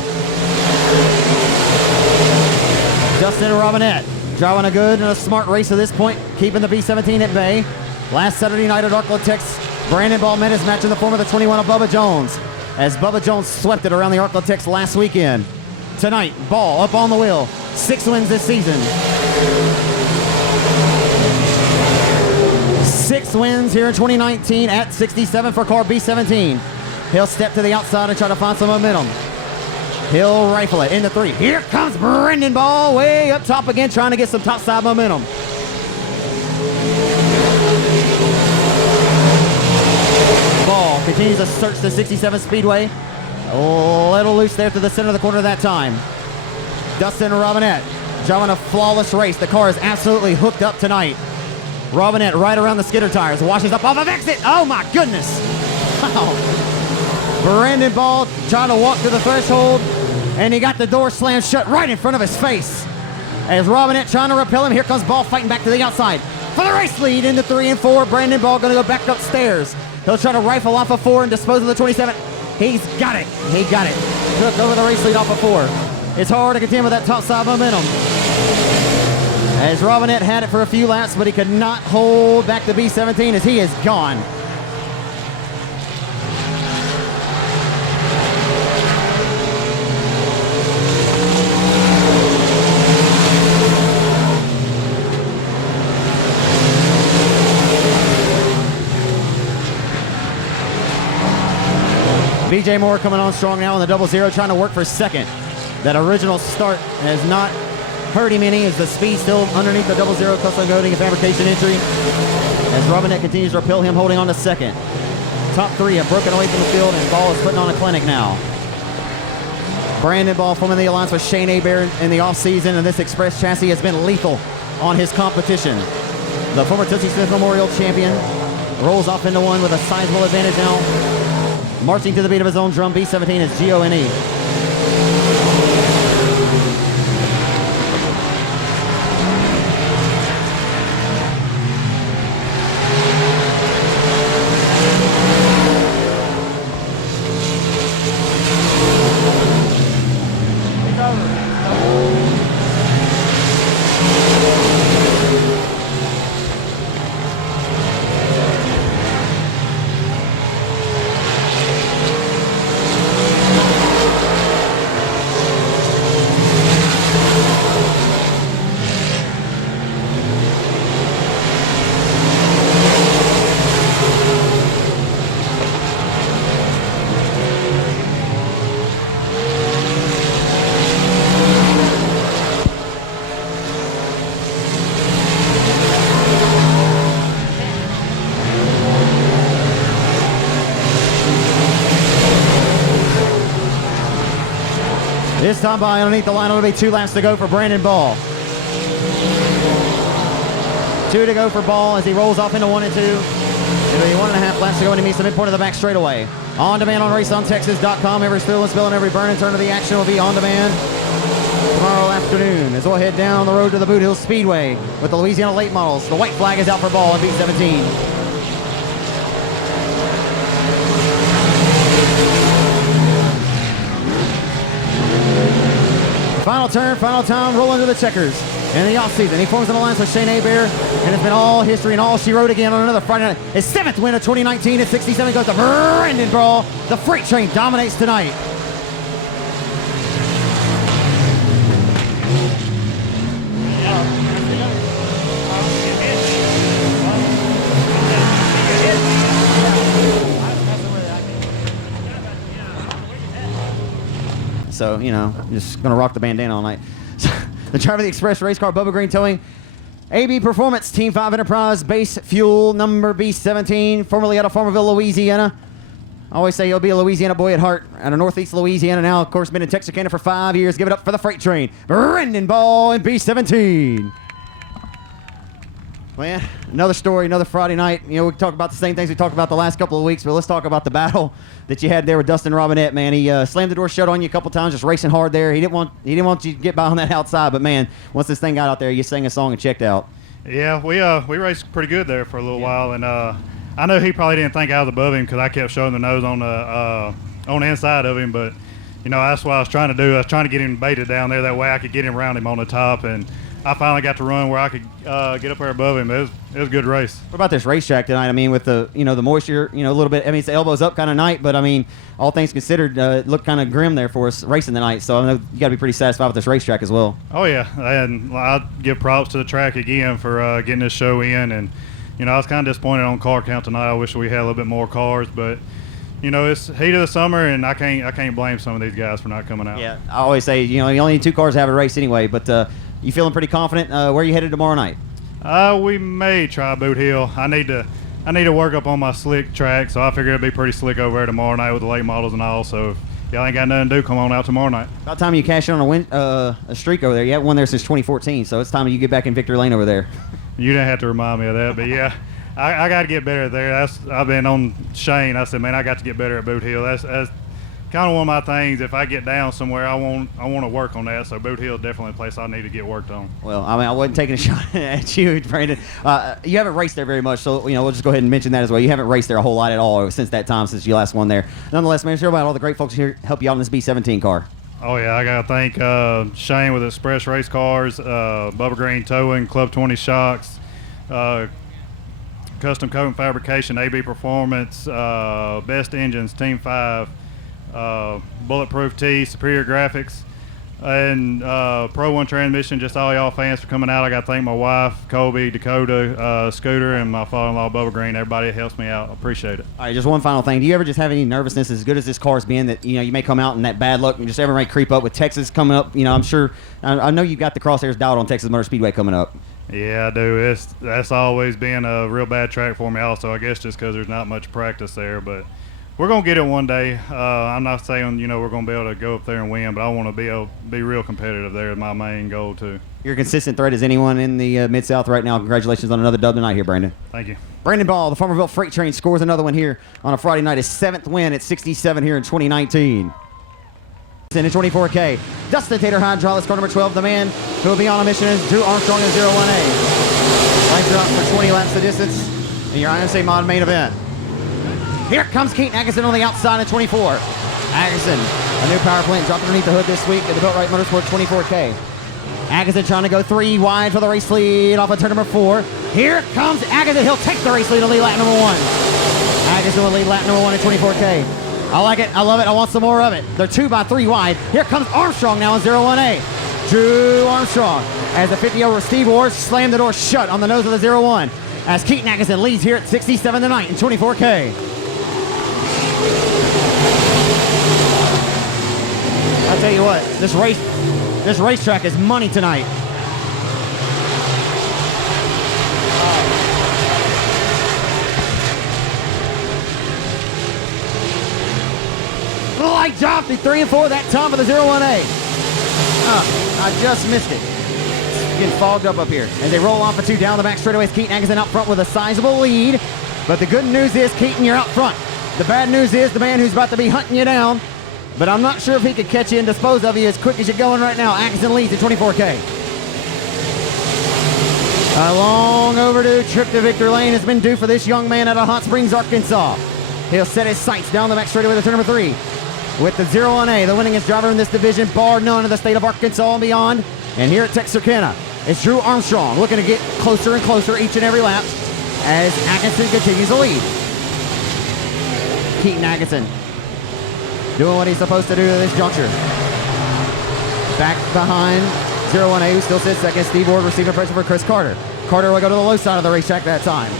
Justin Robinette driving a good and a smart race at this point, keeping the B17 at bay. Last Saturday night at Arklatex, Brandon Ball met his match in the form of the 21 of Bubba Jones, as Bubba Jones swept it around the Arklatex last weekend. Tonight, Ball up on the wheel. 6 wins this season. 6 wins here in 2019 at 67 for car B17. He'll step to the outside and try to find some momentum. He'll rifle it into 3. Here comes Brendan Ball way up top again, trying to get some top side momentum. Ball continues to search the 67 Speedway. A little loose there to the center of the corner that time. Dustin Robinette driving a flawless race. The car is absolutely hooked up tonight. Robinette right around the skidder tires, washes up off of exit. Oh my goodness. Wow. Brandon Ball trying to walk to the threshold, and he got the door slammed shut right in front of his face. As Robinette trying to repel him, here comes Ball fighting back to the outside. For the race lead into 3 and 4, Brandon Ball going to go back upstairs. He'll try to rifle off of 4 and dispose of the 27. He's got it. He got it. Took over the race lead off of 4. It's hard to contend with that top side momentum. As Robinette had it for a few laps, but he could not hold back the B17 as he is gone. B.J. Moore coming on strong now in the 00, trying to work for second. That original start has not hurt him any, as the speed still underneath the 00 custom coating and fabrication entry. As Robinette continues to repel him, holding on to second. Top 3 have broken away from the field, and Ball is putting on a clinic now. Brandon Ball forming the alliance with Shane Hebert in the offseason, and this Express chassis has been lethal on his competition. The former Tootsie Smith Memorial champion rolls off into 1 with a sizable advantage now. Marching to the beat of his own drum, B17 is G-O-N-E. This time by underneath the line, it'll be 2 laps to go for Brandon Ball. 2 to go for Ball as he rolls off into 1 and 2. It'll be 1.5 laps to go, and he meets the midpoint of the back straightaway. On demand on raceontexas.com. Every spill and spill and every burn and turn of the action will be on demand tomorrow afternoon as we'll head down the road to the Boot Hill Speedway with the Louisiana late models. The white flag is out for Ball in B17. Final turn, final time, rolling to the checkers. In the offseason, he forms an alliance with Shane Hebert, and it's been all history and all she wrote again on another Friday night. His 7th win of 2019 at 67 goes to Brandon Ball. The freight train dominates tonight. So, you know, just going to rock the bandana all night. The driver of the Express race car, Bubba Green Towing, AB Performance, Team 5 Enterprise, base fuel number B17, formerly out of Farmerville, Louisiana. I always say he'll be a Louisiana boy at heart, out of Northeast Louisiana. Now, of course, been in Texarkana for 5 years. Give it up for the freight train, Brandon Ball in B17. Well, another story, another Friday night. You know, we talk about the same things we talked about the last couple of weeks, but let's talk about the battle that you had there with Dustin Robinette, man. He slammed the door shut on you a couple times, just racing hard there. He didn't want you to get by on that outside, but man, once this thing got out there, you sang a song and checked out. Yeah, we raced pretty good there for a little while, and I know he probably didn't think I was above him because I kept showing the nose on the inside of him, but you know that's what I was trying to do. I was trying to get him baited down there that way I could get him around him on the top, and I finally got to run where I could get up there above him. It was a good race. What about this racetrack tonight? I mean, with the the moisture, a little bit. I mean, it's elbows up kind of night, but I mean, all things considered, it looked kind of grim there for us racing tonight. So I know you got to be pretty satisfied with this racetrack as well. Oh yeah, and I give props to the track again for getting this show in. And I was kind of disappointed on car count tonight. I wish we had a little bit more cars, but it's heat of the summer, and I can't blame some of these guys for not coming out. Yeah, I always say you only need 2 cars to have a race anyway, but. You feeling pretty confident? Where are you headed tomorrow night? We may try Boot Hill. I need to work up on my slick track, so I figure it'll be pretty slick over there tomorrow night with the late models and all. So if y'all ain't got nothing to do, come on out tomorrow night. About time you cash in on a streak over there. You haven't won there since 2014, so it's time you get back in victory lane over there. You didn't have to remind me of that, but yeah, I got to get better there. I've been on Shane. I said, man, I got to get better at Boot Hill. That's kind of one of my things. If I get down somewhere, I want to work on that. So Boot Hill is definitely a place I need to get worked on. Well, I mean, I wasn't taking a shot at you, Brandon. You haven't raced there very much, so we'll just go ahead and mention that as well. You haven't raced there a whole lot at all since that time, since you last won there. Nonetheless, man, share about all the great folks here help you out in this B17 car. Oh yeah, I gotta thank Shane with Express Race Cars, Bubba Green Towing, Club 20 Shocks, Custom Coating Fabrication, AB Performance, Best Engines, Team 5. Bulletproof T, Superior Graphics, and Pro One Transmission. Just all y'all fans for coming out. I got to thank my wife, Colby, Dakota, Scooter, and my father-in-law, Bubba Green. Everybody that helps me out. I appreciate it. All right, just one final thing. Do you ever just have any nervousness, as good as this car's been, that you may come out and that bad luck and just ever might creep up with Texas coming up? I'm sure. I know you've got the crosshairs dialed on Texas Motor Speedway coming up. Yeah, I do. That's always been a real bad track for me. Also, I guess just because there's not much practice there, but. We're going to get it one day. I'm not saying, we're going to be able to go up there and win, but I want to be real competitive there is my main goal, too. You're a consistent threat as anyone in the Mid-South right now. Congratulations on another dub tonight here, Brandon. Thank you. Brandon Ball, the Farmerville Freight Train, scores another one here on a Friday night. His 7th win at 67 here in 2019. In 24K, Dustin Tater Hydraulics, car number 12, the man who will be on a mission is Drew Armstrong in 01A. Lights are up for 20 laps of distance in your IMSA mod main event. Here comes Keaton Atkinson on the outside at 24. Atkinson, a new power plant dropped underneath the hood this week at the Built Right Motorsport 24K. Atkinson trying to go 3 wide for the race lead off of turn number 4. Here comes Atkinson. He'll take the race lead and lead lap number 1. Atkinson will lead lap number 1 at 24K. I like it. I love it. I want some more of it. They're 2 by 3 wide. Here comes Armstrong now in 01A. Drew Armstrong as the 50 over Steve Ward slammed the door shut on the nose of the 01 as Keaton Atkinson leads here at 67 tonight in 24K. I'll tell you what, this racetrack is money tonight. Light job, the 3 and 4 that time for the 01A. I just missed it. Getting fogged up here. As they roll off of 2 down the back straightaways, Keaton Atkinson out front with a sizable lead. But the good news is, Keaton, you're out front. The bad news is the man who's about to be hunting you down, but I'm not sure if he could catch you and dispose of you as quick as you're going right now. Atkinson leads at 24K. A long overdue trip to Victor Lane has been due for this young man out of Hot Springs, Arkansas. He'll set his sights down the back straightaway with turn number 3. With the 0-1A, the winningest driver in this division, bar none, in the state of Arkansas and beyond. And here at Texarkana, it's Drew Armstrong looking to get closer and closer each and every lap as Atkinson continues to lead. Keaton Atkinson doing what he's supposed to do at this juncture. Back behind 0-1A, who still sits second. Steve Ward receiving pressure for Chris Carter. Carter will go to the low side of the racetrack that time.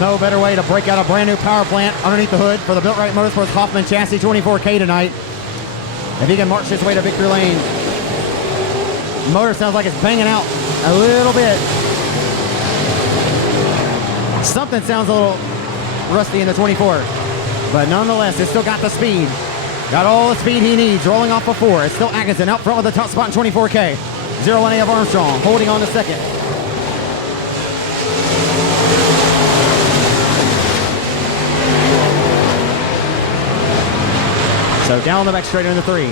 No better way to break out a brand new power plant underneath the hood for the Built Right Motorsports Hoffman chassis 24K tonight. If he can march his way to Victory Lane. The motor sounds like it's banging out a little bit. Something sounds a little rusty in the 24, but nonetheless, it's still got the speed. Got all the speed he needs, rolling off of 4. It's still Atkinson out front with the top spot in 24K. 0-1A of Armstrong, holding on to second. So down the back straight in the 3.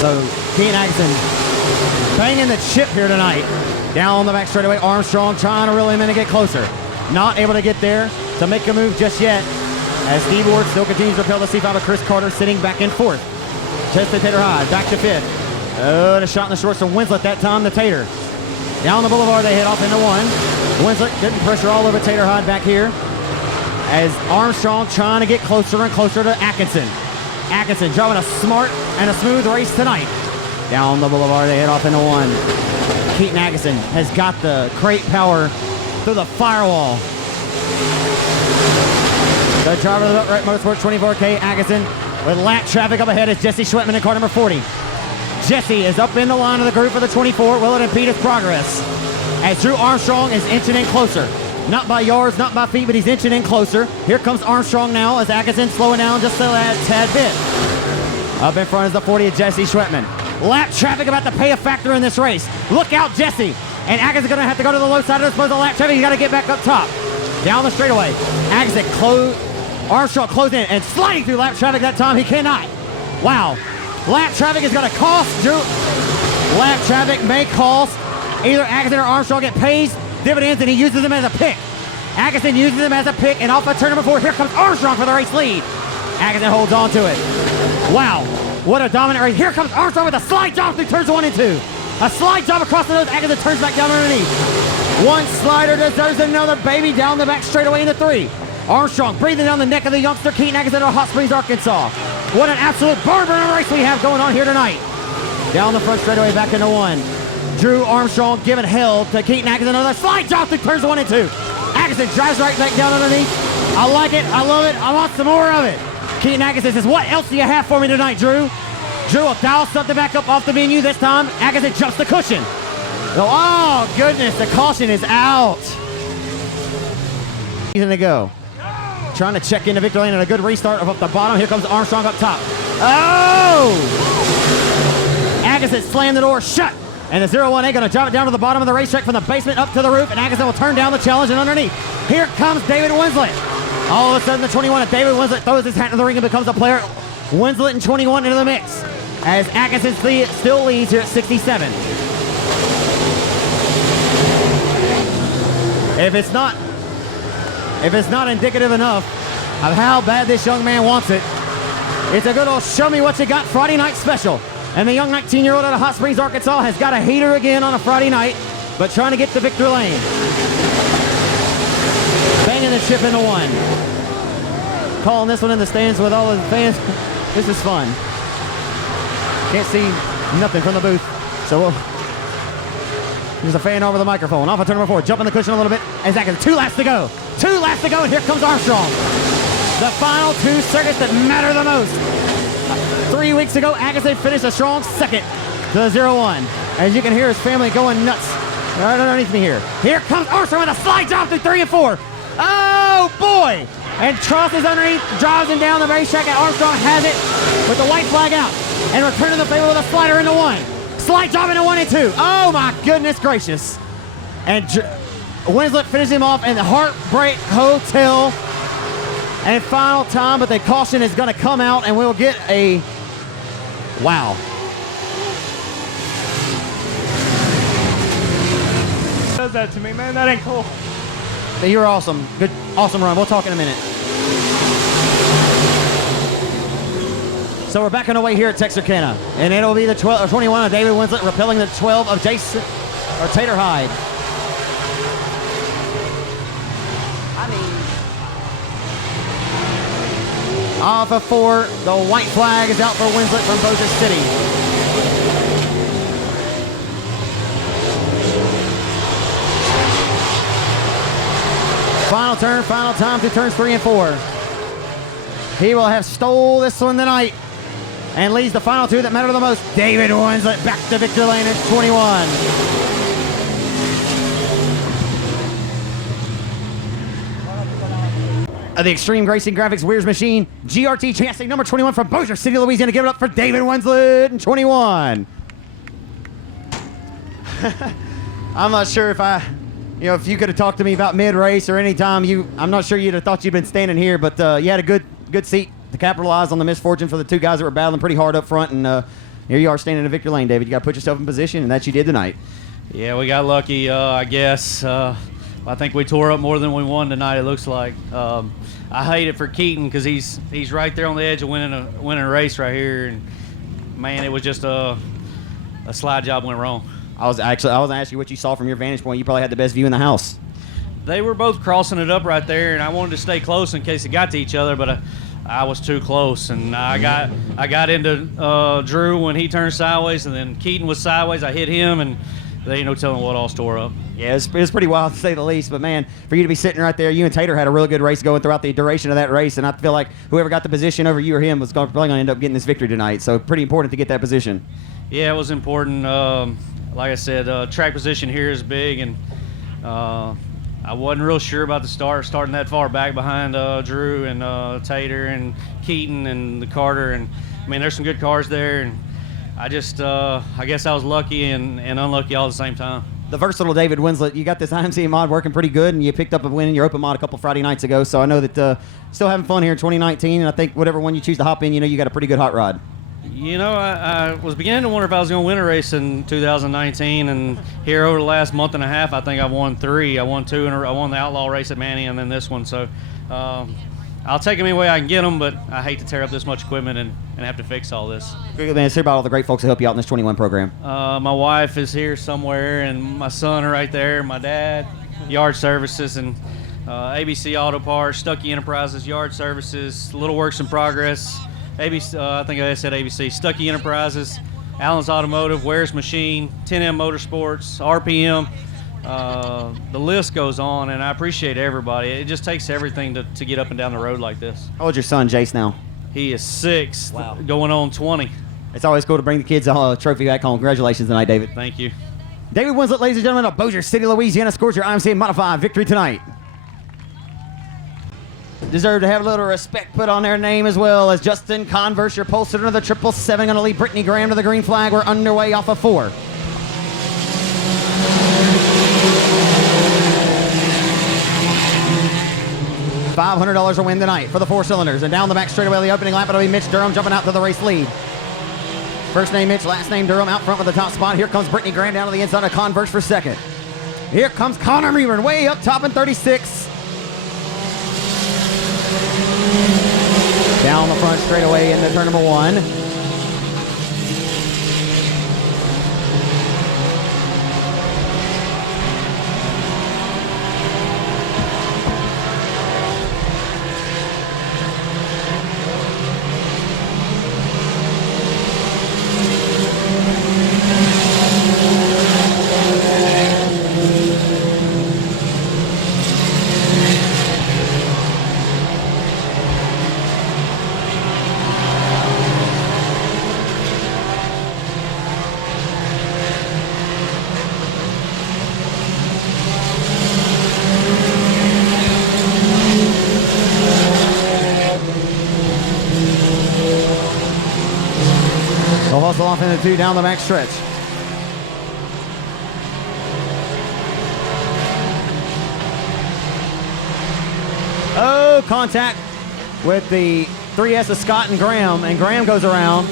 So Keaton Atkinson banging the chip here tonight. Down the back straightaway, Armstrong trying to reel him in and get closer. Not able to get there to make a move just yet, as Steve Ward still continues to repel the C5 of Chris Carter, sitting back in 4th. Chester Tater High back to 5th. Oh, and a shot in the shorts from Winslet that time to Tater. Down the boulevard, they head off into 1. Winslet getting pressure all over Tater High back here, as Armstrong trying to get closer and closer to Atkinson. Atkinson driving a smart and a smooth race tonight. Down the boulevard, they head off into 1. Keaton Atkinson has got the crate power through the firewall. The driver of the Built Right Motorsports 24K, Atkinson, with lap traffic up ahead is Jesse Schwetman in car number 40. Jesse is up in the line of the group for the 24. Will it impede his progress? As Drew Armstrong is inching in closer. Not by yards, not by feet, but he's inching in closer. Here comes Armstrong now as Atkinson slowing down just a tad bit. Up in front is the 40 of Jesse Schwetman. Lap traffic about to pay a factor in this race. Look out, Jesse. And Atkinson's going to have to go to the low side of this lap traffic. He's got to get back up top. Down the straightaway. Atkinson Armstrong closing in and sliding through lap traffic that time. He cannot. Wow. Lap traffic is going to cost Drew. Lap traffic may cost either Atkinson or Armstrong. It pays dividends, and he uses them as a pick. Atkinson uses them as a pick, and off of turn number 4, here comes Armstrong for the race lead. Atkinson holds on to it. Wow, what a dominant race. Here comes Armstrong with a slide job through turns 1 and 2. A slide job across the nose. Atkinson turns back down underneath. One slider deserves another baby down the back straightaway in the 3. Armstrong breathing down the neck of the youngster Keaton Atkinson of Hot Springs, Arkansas. What an absolute barber race we have going on here tonight. Down the front straightaway, back into 1. Drew Armstrong giving hell to Keaton Atkinson. Another slide job through turns 1 and 2. Atkinson drives right back down underneath. I like it. I love it. I want some more of it. Keaton Atkinson says, what else do you have for me tonight, Drew? Drew will dial something back up off the menu this time. Atkinson jumps the cushion. Oh, goodness. The caution is out. Season to go. Trying to check into Victor Lane and a good restart up the bottom. Here comes Armstrong up top. Oh! Atkinson slammed the door shut. And the 0-1A going to drop it down to the bottom of the racetrack from the basement up to the roof. And Atkinson will turn down the challenge and underneath. Here comes David Winslet. All of a sudden, the 21 of David Winslet throws his hat in the ring and becomes a player. Winslet and 21 into the mix, as Atkinson still leads here at 67. If it's not indicative enough of how bad this young man wants it, it's a good old show me what you got Friday night special. And the young 19-year-old out of Hot Springs, Arkansas has got a heater again on a Friday night, but trying to get to Victor Lane. Banging the chip into 1. Calling this one in the stands with all of the fans. This is fun. Can't see nothing from the booth. So there's a fan over the microphone. Off of turn number 4, jumping the cushion a little bit. And Zach, 2 laps to go. 2 laps to go, and here comes Armstrong. The final two circuits that matter the most. 3 weeks ago, Agassiz finished a strong second to the 0-1. As you can hear his family going nuts right underneath me here. Here comes Armstrong with a slide job through 3 and 4. Oh boy! And Truss is underneath, drives him down the racetrack, and Armstrong has it with the white flag out. And returning the favor with a slider into 1. Slide job into 1 and 2. Oh my goodness gracious. And Winslet finishes him off in the Heartbreak Hotel. And final time, but the caution is going to come out, and we'll get a wow. Does that to me, man? That ain't cool. You were awesome. Good, awesome run. We'll talk in a minute. So we're back on the way here at Texarkana, and it'll be the 21 of David Winslet repelling the 12 of Jason or Tater Hyde. Off of 4, the white flag is out for Winslet from Bossier City. Final turn, final time through turns 3 and 4. He will have stole this one tonight and leads the final two that matter the most. David Winslet back to victory lane at 21. The Extreme Racing Graphics Weir's Machine GRT chassis number 21 from Bossier City, Louisiana. Give it up for David Winslet in 21. I'm not sure if if you could have talked to me about mid-race or any time, I'm not sure you'd have thought you'd been standing here, but you had a good seat to capitalize on the misfortune for the two guys that were battling pretty hard up front, and here you are standing in victory lane, David. You got to put yourself in position, and that you did tonight. Yeah, we got lucky, I guess. I think we tore up more than we won tonight, it looks like. I hate it for Keaton because he's right there on the edge of winning a race right here, and man, it was just a slide job went wrong. I was going to ask you what you saw from your vantage point. You probably had the best view in the house. They were both crossing it up right there, and I wanted to stay close in case it got to each other, but I was too close, and I got into Drew when he turned sideways, and then Keaton was sideways. I hit him, and there ain't no telling what all tore up. Yeah, it was pretty wild to say the least, but man, for you to be sitting right there, you and Tater had a really good race going throughout the duration of that race, and I feel like whoever got the position over you or him was probably going to end up getting this victory tonight, so pretty important to get that position. Yeah, it was important. Like I said, track position here is big, and I wasn't real sure about the starting that far back behind Drew and Tater and Keaton and the Carter, and I mean, there's some good cars there, and I guess I was lucky and unlucky all at the same time. The versatile David Winslet, you got this IMC mod working pretty good, and you picked up a win in your open mod a couple Friday nights ago, so I know that still having fun here in 2019, and I think whatever one you choose to hop in, you got a pretty good hot rod. I was beginning to wonder if I was going to win a race in 2019, and here over the last month and a half, I think I've won 3. I won 2, and I won the Outlaw race at Manny, and then this one, so I'll take them any way I can get them, but I hate to tear up this much equipment and have to fix all this. Good, man. Let's hear about all the great folks that help you out in this 21 program. My wife is here somewhere, and my son are right there, my dad, Yard Services, and ABC Auto Parts, Stuckey Enterprises, Yard Services, Little Works in Progress, ABC, I think I said ABC, Stuckey Enterprises, Allen's Automotive, Ware's Machine, 10M Motorsports, RPM. The list goes on, and I appreciate everybody. It just takes everything to get up and down the road like this. How old's your son, Jace, now? He is 6, wow, going on 20. It's always cool to bring the kids a trophy back home. Congratulations tonight, David. Thank you. David Winslet, ladies and gentlemen, of Bossier City, Louisiana, scores your IMCA Modified victory tonight. Deserve to have a little respect put on their name as well as Justin Converse, your pole sitter of the 777, going to lead Brittany Graham to the green flag. We're underway off of 4. $500 a win tonight for the 4 cylinders. And down the back straightaway, the opening lap, it'll be Mitch Durham jumping out to the race lead. First name Mitch, last name Durham out front with the top spot. Here comes Brittany Graham down to the inside of Converse for second. Here comes Connor Meeran way up top in 36. Down the front straightaway into turn number 1. into 2 down the back stretch. Oh, contact with the 3S of Scott and Graham goes around.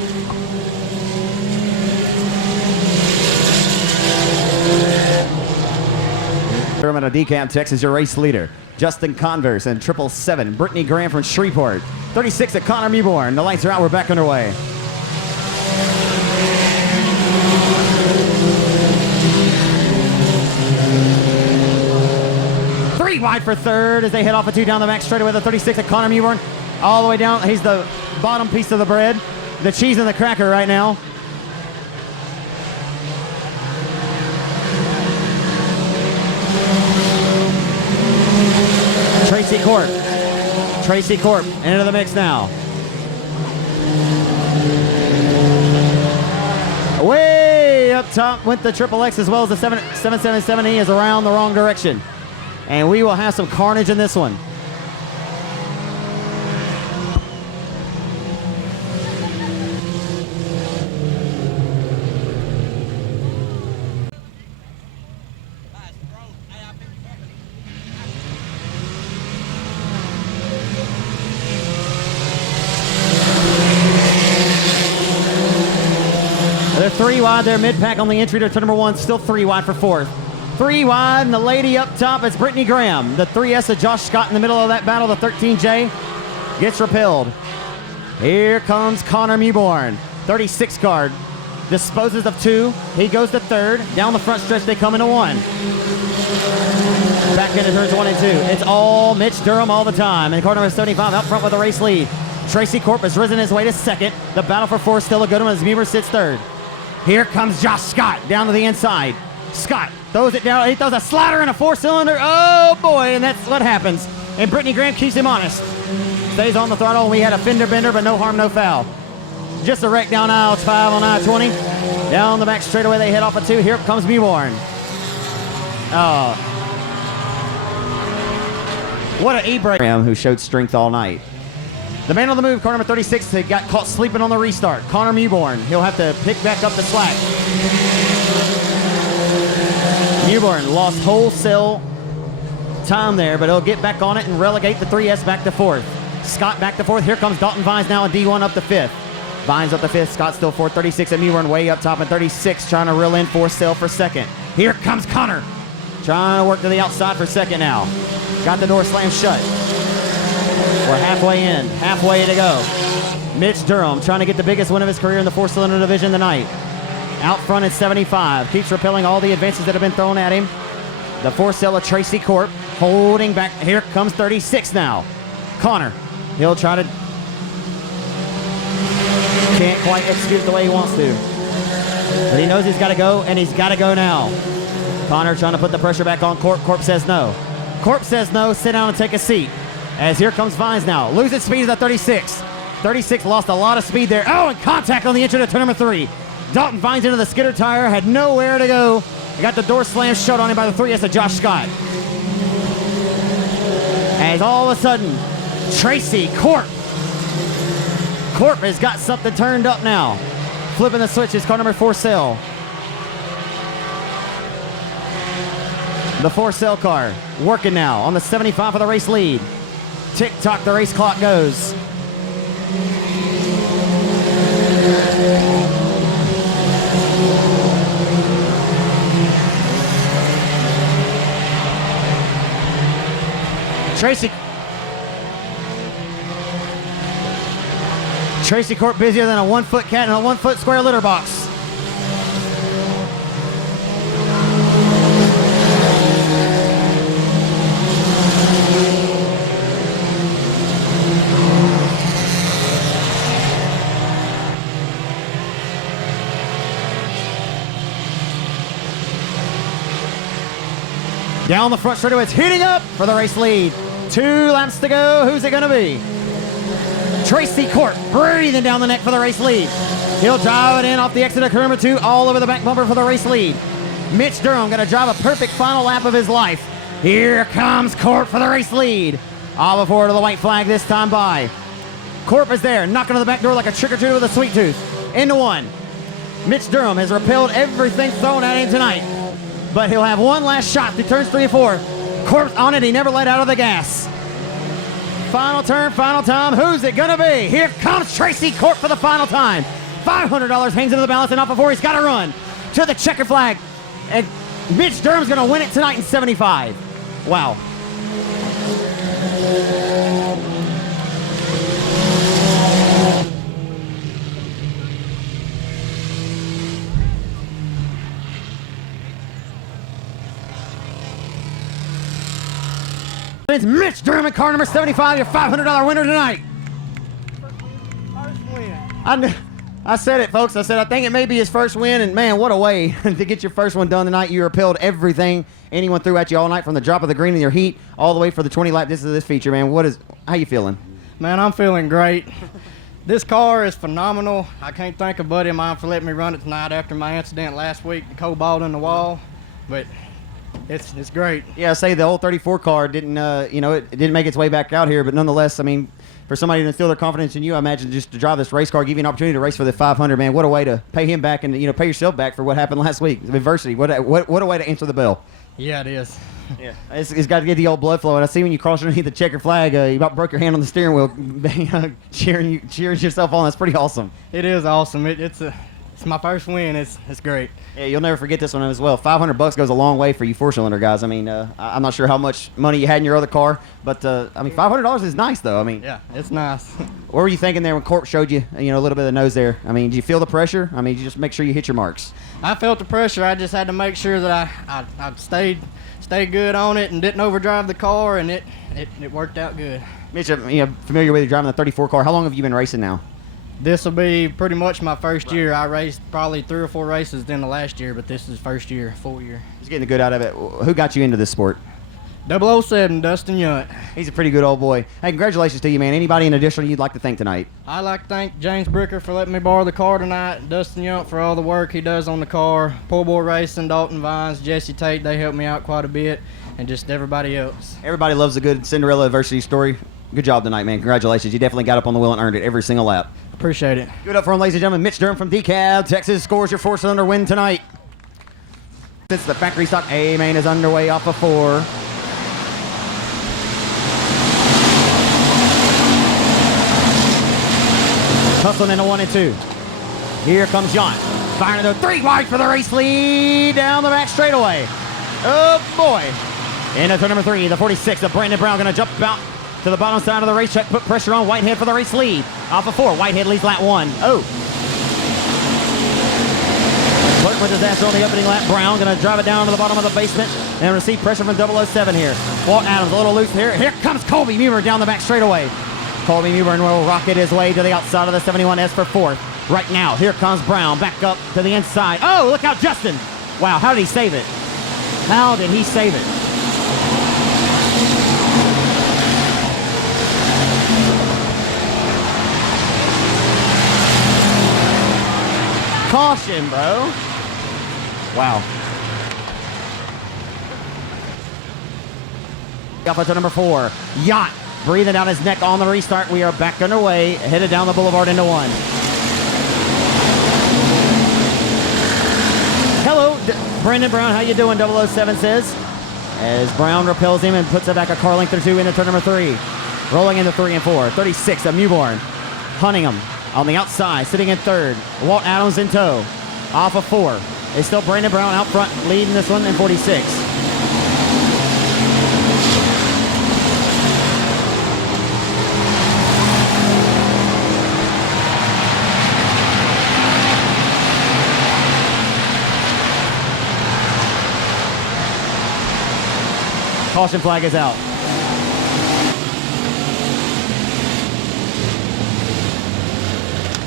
Out of DeKalb, Texas, your race leader, Justin Converse, and 777, Brittany Graham from Shreveport. 36 at Connor Mewborn. The lights are out. We're back underway. Three wide for third as they head off a 2 down the back straight with a 36 at Connor Mewborn. All the way down. He's the bottom piece of the bread. The cheese and the cracker right now. Tracy Corp into the mix now. Way up top went the Triple X as well as the 777E is around the wrong direction. And we will have some carnage in this one. They're 3 wide there, mid-pack on the entry to turn number 1, still 3 wide for 4th. 3 wide, and the lady up top is Brittany Graham. The 3S of Josh Scott in the middle of that battle. The 13J gets repelled. Here comes Connor Mewborn. 36 card. Disposes of 2. He goes to 3rd. Down the front stretch, they come into 1. Back into turns 1 and 2. It's all Mitch Durham all the time. And car number 75 out front with a race lead. Tracy Corp has risen his way to 2nd. The battle for 4 still a good one as Mewborn sits 3rd. Here comes Josh Scott down to the inside. Scott throws it down. He throws a slider and a 4-cylinder. Oh, boy, and that's what happens. And Brittany Graham keeps him honest. Stays on the throttle, and we had a fender bender, but no harm, no foul. Just a wreck down aisle 5 on I-20. Down the back straightaway, they head off at 2. Here comes Mewborn. Oh. What an E-brake. Graham, who showed strength all night. The man on the move, car number 36, he got caught sleeping on the restart. Connor Mewborn, he'll have to pick back up the slack. Mewborn lost wholesale time there, but he'll get back on it and relegate the 3S back to 4th. Scott back to 4th. Here comes Dalton Vines now in D1 up to 5th. Vines up to 5th. Scott still 4th. 36 at Mewborn way up top, and 36 trying to reel in Sale for 2nd. Here comes Connor. Trying to work to the outside for 2nd now. Got the door slammed shut. We're halfway in, halfway to go. Mitch Durham trying to get the biggest win of his career in the 4-cylinder division tonight. Out front at 75, keeps repelling all the advances that have been thrown at him. The 4-cylinder Tracy Corp holding back. Here comes 36 now. Connor, he'll try to, can't quite execute the way he wants to. But he knows he's got to go, and he's got to go now. Connor trying to put the pressure back on Corp. Corp says no. Corp says no, sit down and take a seat. As here comes Vines now. Losing speed is at 36. 36 lost a lot of speed there. Oh, and contact on the entry to turn number 3. Dalton Vines into the skidder tire, had nowhere to go. Got the door slammed shut on him by the 3S of Josh Scott. As all of a sudden, Tracy Corp has got something turned up now. Flipping the switch is car number 4 Cell. The 4 Cell car working now on the 75 for the race lead. Tick-tock, the race clock goes. Tracy Corp busier than a 1-foot cat in a 1-foot square litter box. Down the front straightaway, it's heating up for the race lead. 2 laps to go. Who's it going to be? Tracy Corp breathing down the neck for the race lead. He'll drive it in off the exit of turn number 2, all over the back bumper for the race lead. Mitch Durham going to drive a perfect final lap of his life. Here comes Corp for the race lead. All before to the white flag this time by. Corp is there, knocking on the back door like a trick-or-treater with a sweet tooth. Into 1. Mitch Durham has repelled everything thrown at him tonight, but he'll have one last shot through turns 3 and 4. Corpse on it, he never let out of the gas. Final turn, final time, who's it gonna be? Here comes Tracy Corp for the final time. $500 hangs into the balance, and off of 4, he's gotta run to the checker flag. And Mitch Durham's gonna win it tonight in 75. Wow. It's Mitch Durham in car number 75, your $500 winner tonight. First win. I said it, folks. I said I think it may be his first win, and man, what a way to get your first one done tonight. You repelled everything anyone threw at you all night, from the drop of the green in your heat all the way for the 20 lap. This is this feature, man. How you feeling? Man, I'm feeling great. This car is phenomenal. I can't thank a buddy of mine for letting me run it tonight after my incident last week, the cobalt in the wall, but it's great. Yeah, I say the old 34 car didn't, it didn't make its way back out here, but nonetheless, I mean, for somebody to instill their confidence in you, I imagine just to drive this race car, give you an opportunity to race for the 500, man. What a way to pay him back and pay yourself back for what happened last week. Adversity. What a way to answer the bell. Yeah, it is. Yeah, it's got to get the old blood flowing. I see when you cross underneath the checker flag, you about broke your hand on the steering wheel, cheering yourself on. That's pretty awesome. It is awesome. It's my first win. It's great. Yeah, you'll never forget this one as well. $500 goes a long way for you four-cylinder guys. I mean, I'm not sure how much money you had in your other car, but I mean, $500 is nice though. I mean, Yeah, it's nice. what were you thinking there when Corp showed you, a little bit of the nose there? I mean, did you feel the pressure? I mean, did you just make sure you hit your marks? I felt the pressure. I just had to make sure that I stayed good on it and didn't overdrive the car, and it worked out good. Mitch, familiar with you driving the 34 car. How long have you been racing now? This will be pretty much my first year. I raced probably 3 or 4 races in the last year, but this is first year, full year. He's getting the good out of it. Who got you into this sport? 007, Dustin Yunt. He's a pretty good old boy. Hey, congratulations to you, man. Anybody in addition you'd like to thank tonight? I'd like to thank James Bricker for letting me borrow the car tonight, Dustin Yunt for all the work he does on the car, Poor Boy Racing, Dalton Vines, Jesse Tate, they helped me out quite a bit, and just everybody else. Everybody loves a good Cinderella adversity story. Good job tonight, man. Congratulations. You definitely got up on the wheel and earned it every single lap. Appreciate it. Give it up for him, ladies and gentlemen. Mitch Durham from DeKalb, Texas, scores your 4-cylinder win tonight. Since the factory stock A-main is underway off of 4. Hustling into 1 and 2. Here comes John. Firing into 3 wide for the race lead down the back straightaway. Oh, boy. Into turn number 3, the 46 of Brandon Brown going to jump out to the bottom side of the racetrack, put pressure on Whitehead for the race lead. Off of 4, Whitehead leads lap 1. Oh. Flirting with disaster on the opening lap. Brown going to drive it down to the bottom of the basement and receive pressure from 007 here. Walt Adams a little loose here. Here comes Colby Muber down the back straightaway. Colby Muber will rocket his way to the outside of the 71S for 4th. Right now, here comes Brown back up to the inside. Oh, look out, Justin. Wow, how did he save it? How did he save it? Caution, bro. Wow. Off to number 4. Yacht breathing down his neck on the restart. We are back underway, headed down the boulevard into 1. Hello, Brandon Brown. How you doing? 007 says. As Brown repels him and puts it back a car length or 2 into turn number 3. Rolling into 3 and 4. 36 of Mewborn. Hunting him on the outside, sitting in 3rd. Walt Adams in tow. Off of 4. It's still Brandon Brown out front, leading this one in 46. Caution flag is out.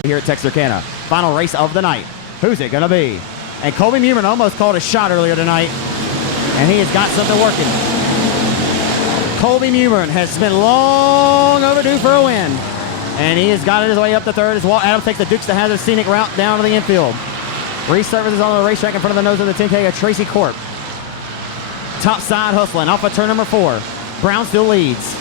Here at Texarkana, final race of the night. Who's it gonna be? And Colby Muman almost called a shot earlier tonight, and he has got something working. Colby Muman has been long overdue for a win, and he has got his way up to 3rd as Walt Adams takes the Dukes to Hazzard scenic route down to the infield. Resurfaces on the racetrack in front of the nose of the 10K of Tracy Corp. Top side hustling off of turn number 4. Brown still leads.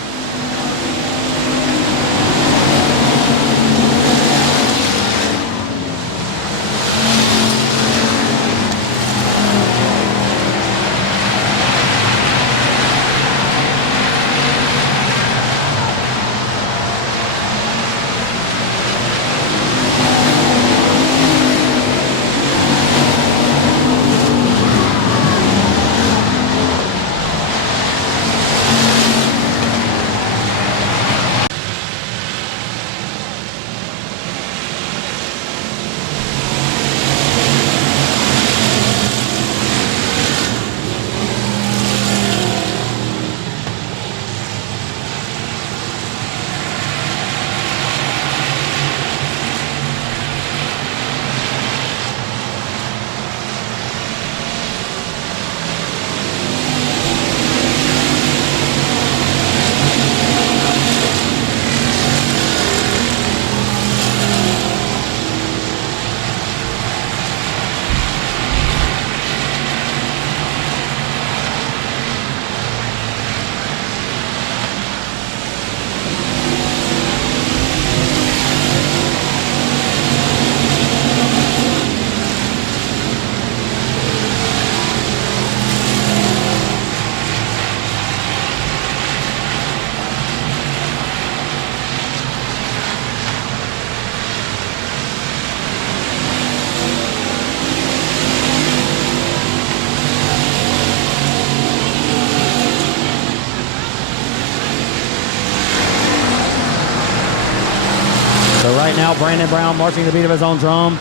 So right now, Brandon Brown marching to the beat of his own drum.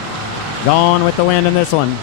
Gone with the wind in this one.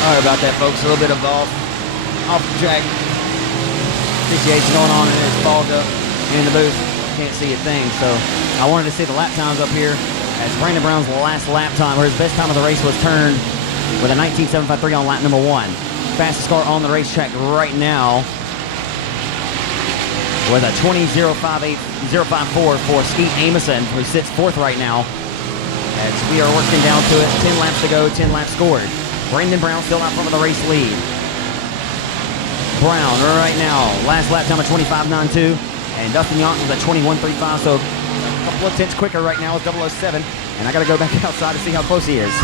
Sorry about that, folks. A little bit of off the track situation going on, and it's fogged up in the booth. Can't see a thing. So I wanted to see the lap times up here as Brandon Brown's last lap time, or his best time of the race, was turned with a 19.753 on lap number 1. Fastest car on the racetrack right now with a 20.054 for Skeet Amison, who sits 4th right now. As we are working down to it, 10 laps to go, 10 laps scored. Brandon Brown still out front of the race lead. Brown right now, last lap time of 25.92, and Dustin Yonk was at 21.35, so a couple of tenths quicker right now with 007, and I got to go back outside to see how close he is.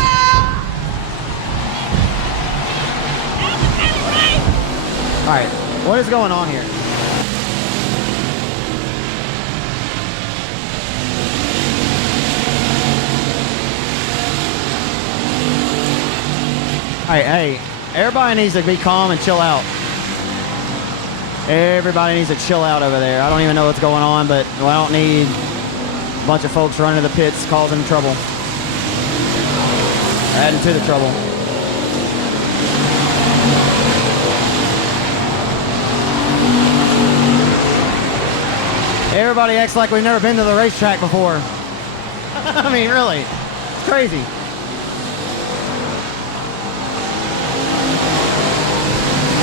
All right, what is going on here? Hey, everybody needs to be calm and chill out. Everybody needs to chill out over there. I don't even know what's going on, but I don't need a bunch of folks running to the pits causing trouble. Adding to the trouble. Everybody acts like we've never been to the racetrack before. I mean, really, it's crazy.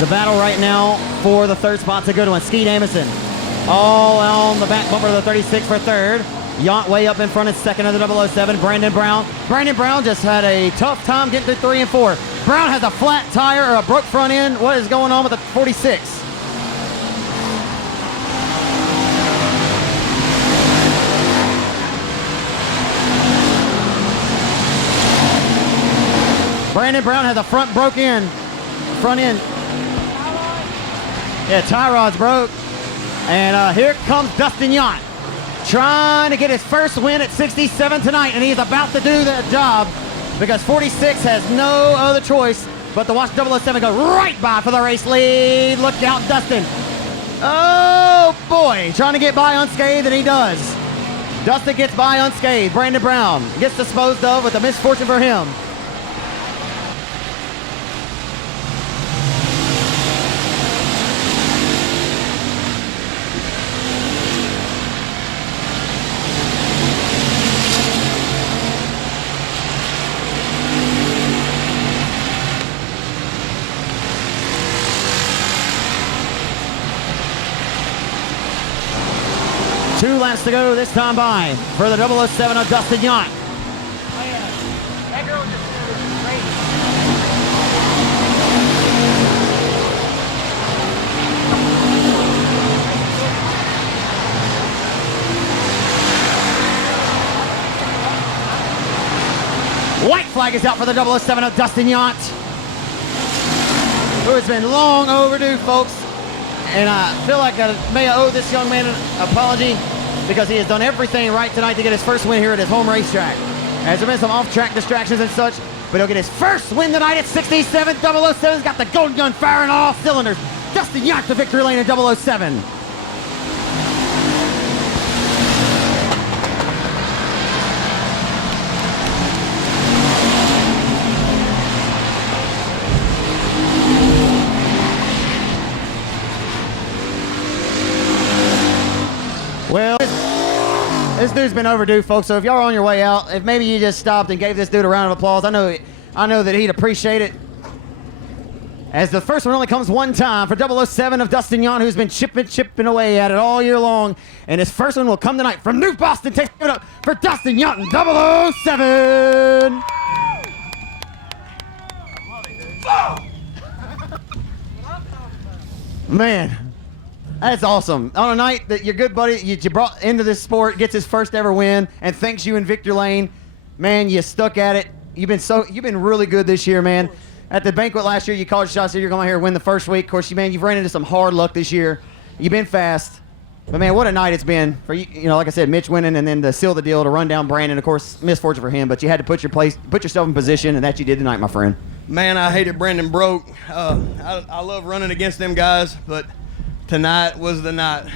The battle right now for the 3rd spot's a good one. Skeet Amison all on the back bumper of the 36 for 3rd. Yont way up in front in 2nd of the 007. Brandon Brown. Brandon Brown just had a tough time getting through 3 and 4. Brown has a flat tire or a broke front end. What is going on with the 46? Brandon Brown has a front end. Yeah, tie rod's broke. And here comes Dustin Yont, trying to get his first win at 67 tonight, and he's about to do that job because 46 has no other choice but to watch 007 go right by for the race lead. Look out, Dustin. Oh, boy, trying to get by unscathed, and he does. Dustin gets by unscathed. Brandon Brown gets disposed of with a misfortune for him. Two laps to go this time by for the 007 of Dustin Yont. That girl just great. White flag is out for the 007 of Dustin Yont, who has been long overdue, folks. And I feel like I may owe this young man an apology because he has done everything right tonight to get his first win here at his home racetrack. There's been some off-track distractions and such, but he'll get his first win tonight at 67. 007's got the golden gun firing on all cylinders. Dustin Yont to victory lane at 007. Well, this dude's been overdue, folks, so if y'all are on your way out, if maybe you just stopped and gave this dude a round of applause. I know I know that he'd appreciate it. As the first one only comes one time for 007 of Dustin Yon, who's been chipping away at it all year long. And his first one will come tonight from New Boston. Take it up for Dustin Yon, 007. Man, that's awesome. On a night that your good buddy you brought into this sport gets his first ever win and thanks you in Victor Lane, man, you stuck at it. You've been really good this year, man. At the banquet last year, you called shots. Said you're going to here win the first week. Of course, you've ran into some hard luck this year. You've been fast. But, man, what a night it's been for you. You know, like I said, Mitch winning and then to seal the deal to run down Brandon. Of course, misfortune for him, but you had to put yourself in position, and that you did tonight, my friend. Man, I hated Brandon broke. I love running against them guys, but tonight was the night.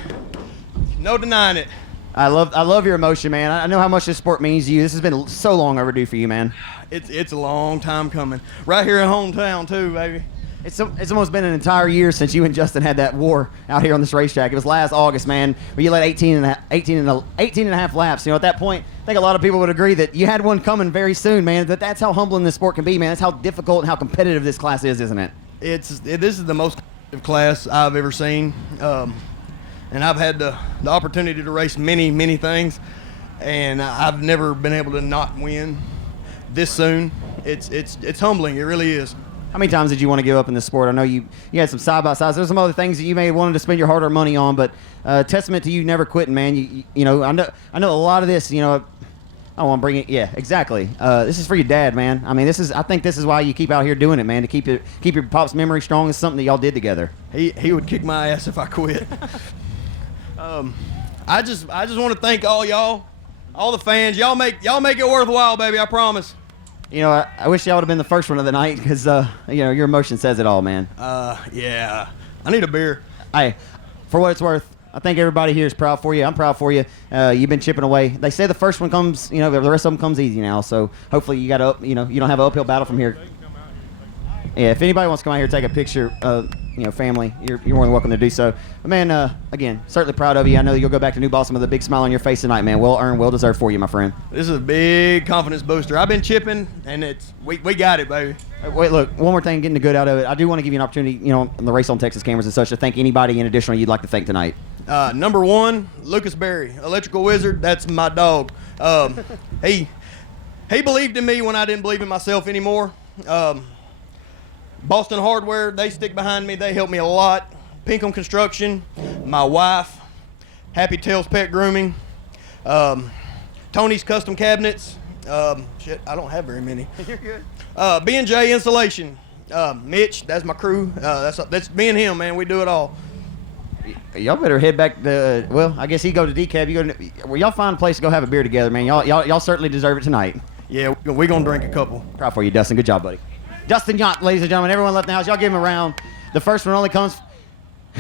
No denying it. I love your emotion, man. I know how much this sport means to you. This has been so long overdue for you, man. It's a long time coming. Right here in hometown, too, baby. It's almost been an entire year since you and Justin had that war out here on this racetrack. It was last August, man, where you led 18 and a half laps. You know, at that point, I think a lot of people would agree that you had one coming very soon, man. That's how humbling this sport can be, man. That's how difficult and how competitive this class is, isn't it? This is the most competitive class I've ever seen. And I've had the opportunity to race many, many things, and I've never been able to not win this soon. It's humbling. It really is. How many times did you want to give up in this sport? I know you had some side-by-sides. There's some other things that you may have wanted to spend your hard-earned money on, but testament to you never quitting, man. You know, I know a lot of this, you know, I want to bring it. Yeah, exactly. This is for your dad, man. I mean, I think this is why you keep out here doing it, man, to keep your pop's memory strong. It's something that y'all did together. He would kick my ass if I quit. I just want to thank all y'all, all the fans. Y'all make it worthwhile, baby. I promise. You know, I wish y'all would have been the first one of the night because you know, your emotion says it all, man. Yeah. I need a beer. Hey, for what it's worth, I think everybody here is proud for you. I'm proud for you. You've been chipping away. They say the first one comes, you know, the rest of them comes easy now. So hopefully you don't have an uphill battle from here. Yeah, if anybody wants to come out here and take a picture, you know, family, you're more than welcome to do so. But man, again, certainly proud of you. I know you'll go back to New Boston with a big smile on your face tonight, man. Well earned, well deserved for you, my friend. This is a big confidence booster. I've been chipping, and we got it, baby. Wait, look, one more thing, getting the good out of it. I do want to give you an opportunity, you know, on the Race on Texas cameras and such, to thank anybody in addition you'd like to thank tonight. Number one, Lucas Berry, Electrical Wizard. That's my dog. He believed in me when I didn't believe in myself anymore. Boston Hardware, they stick behind me. They help me a lot. Pinkham Construction, my wife, Happy Tails Pet Grooming, Tony's Custom Cabinets. Shit, I don't have very many. You're good. B&J Insulation, Mitch, that's my crew. That's me and him, man. We do it all. Y'all better head back to, well, I guess he go to DCAB. Y'all find a place to go have a beer together, man. Y'all certainly deserve it tonight. Yeah, we're going to drink a couple. Proud for you, Dustin. Good job, buddy. Dustin Yount, ladies and gentlemen. Everyone left the house. Y'all give him a round. The first one only comes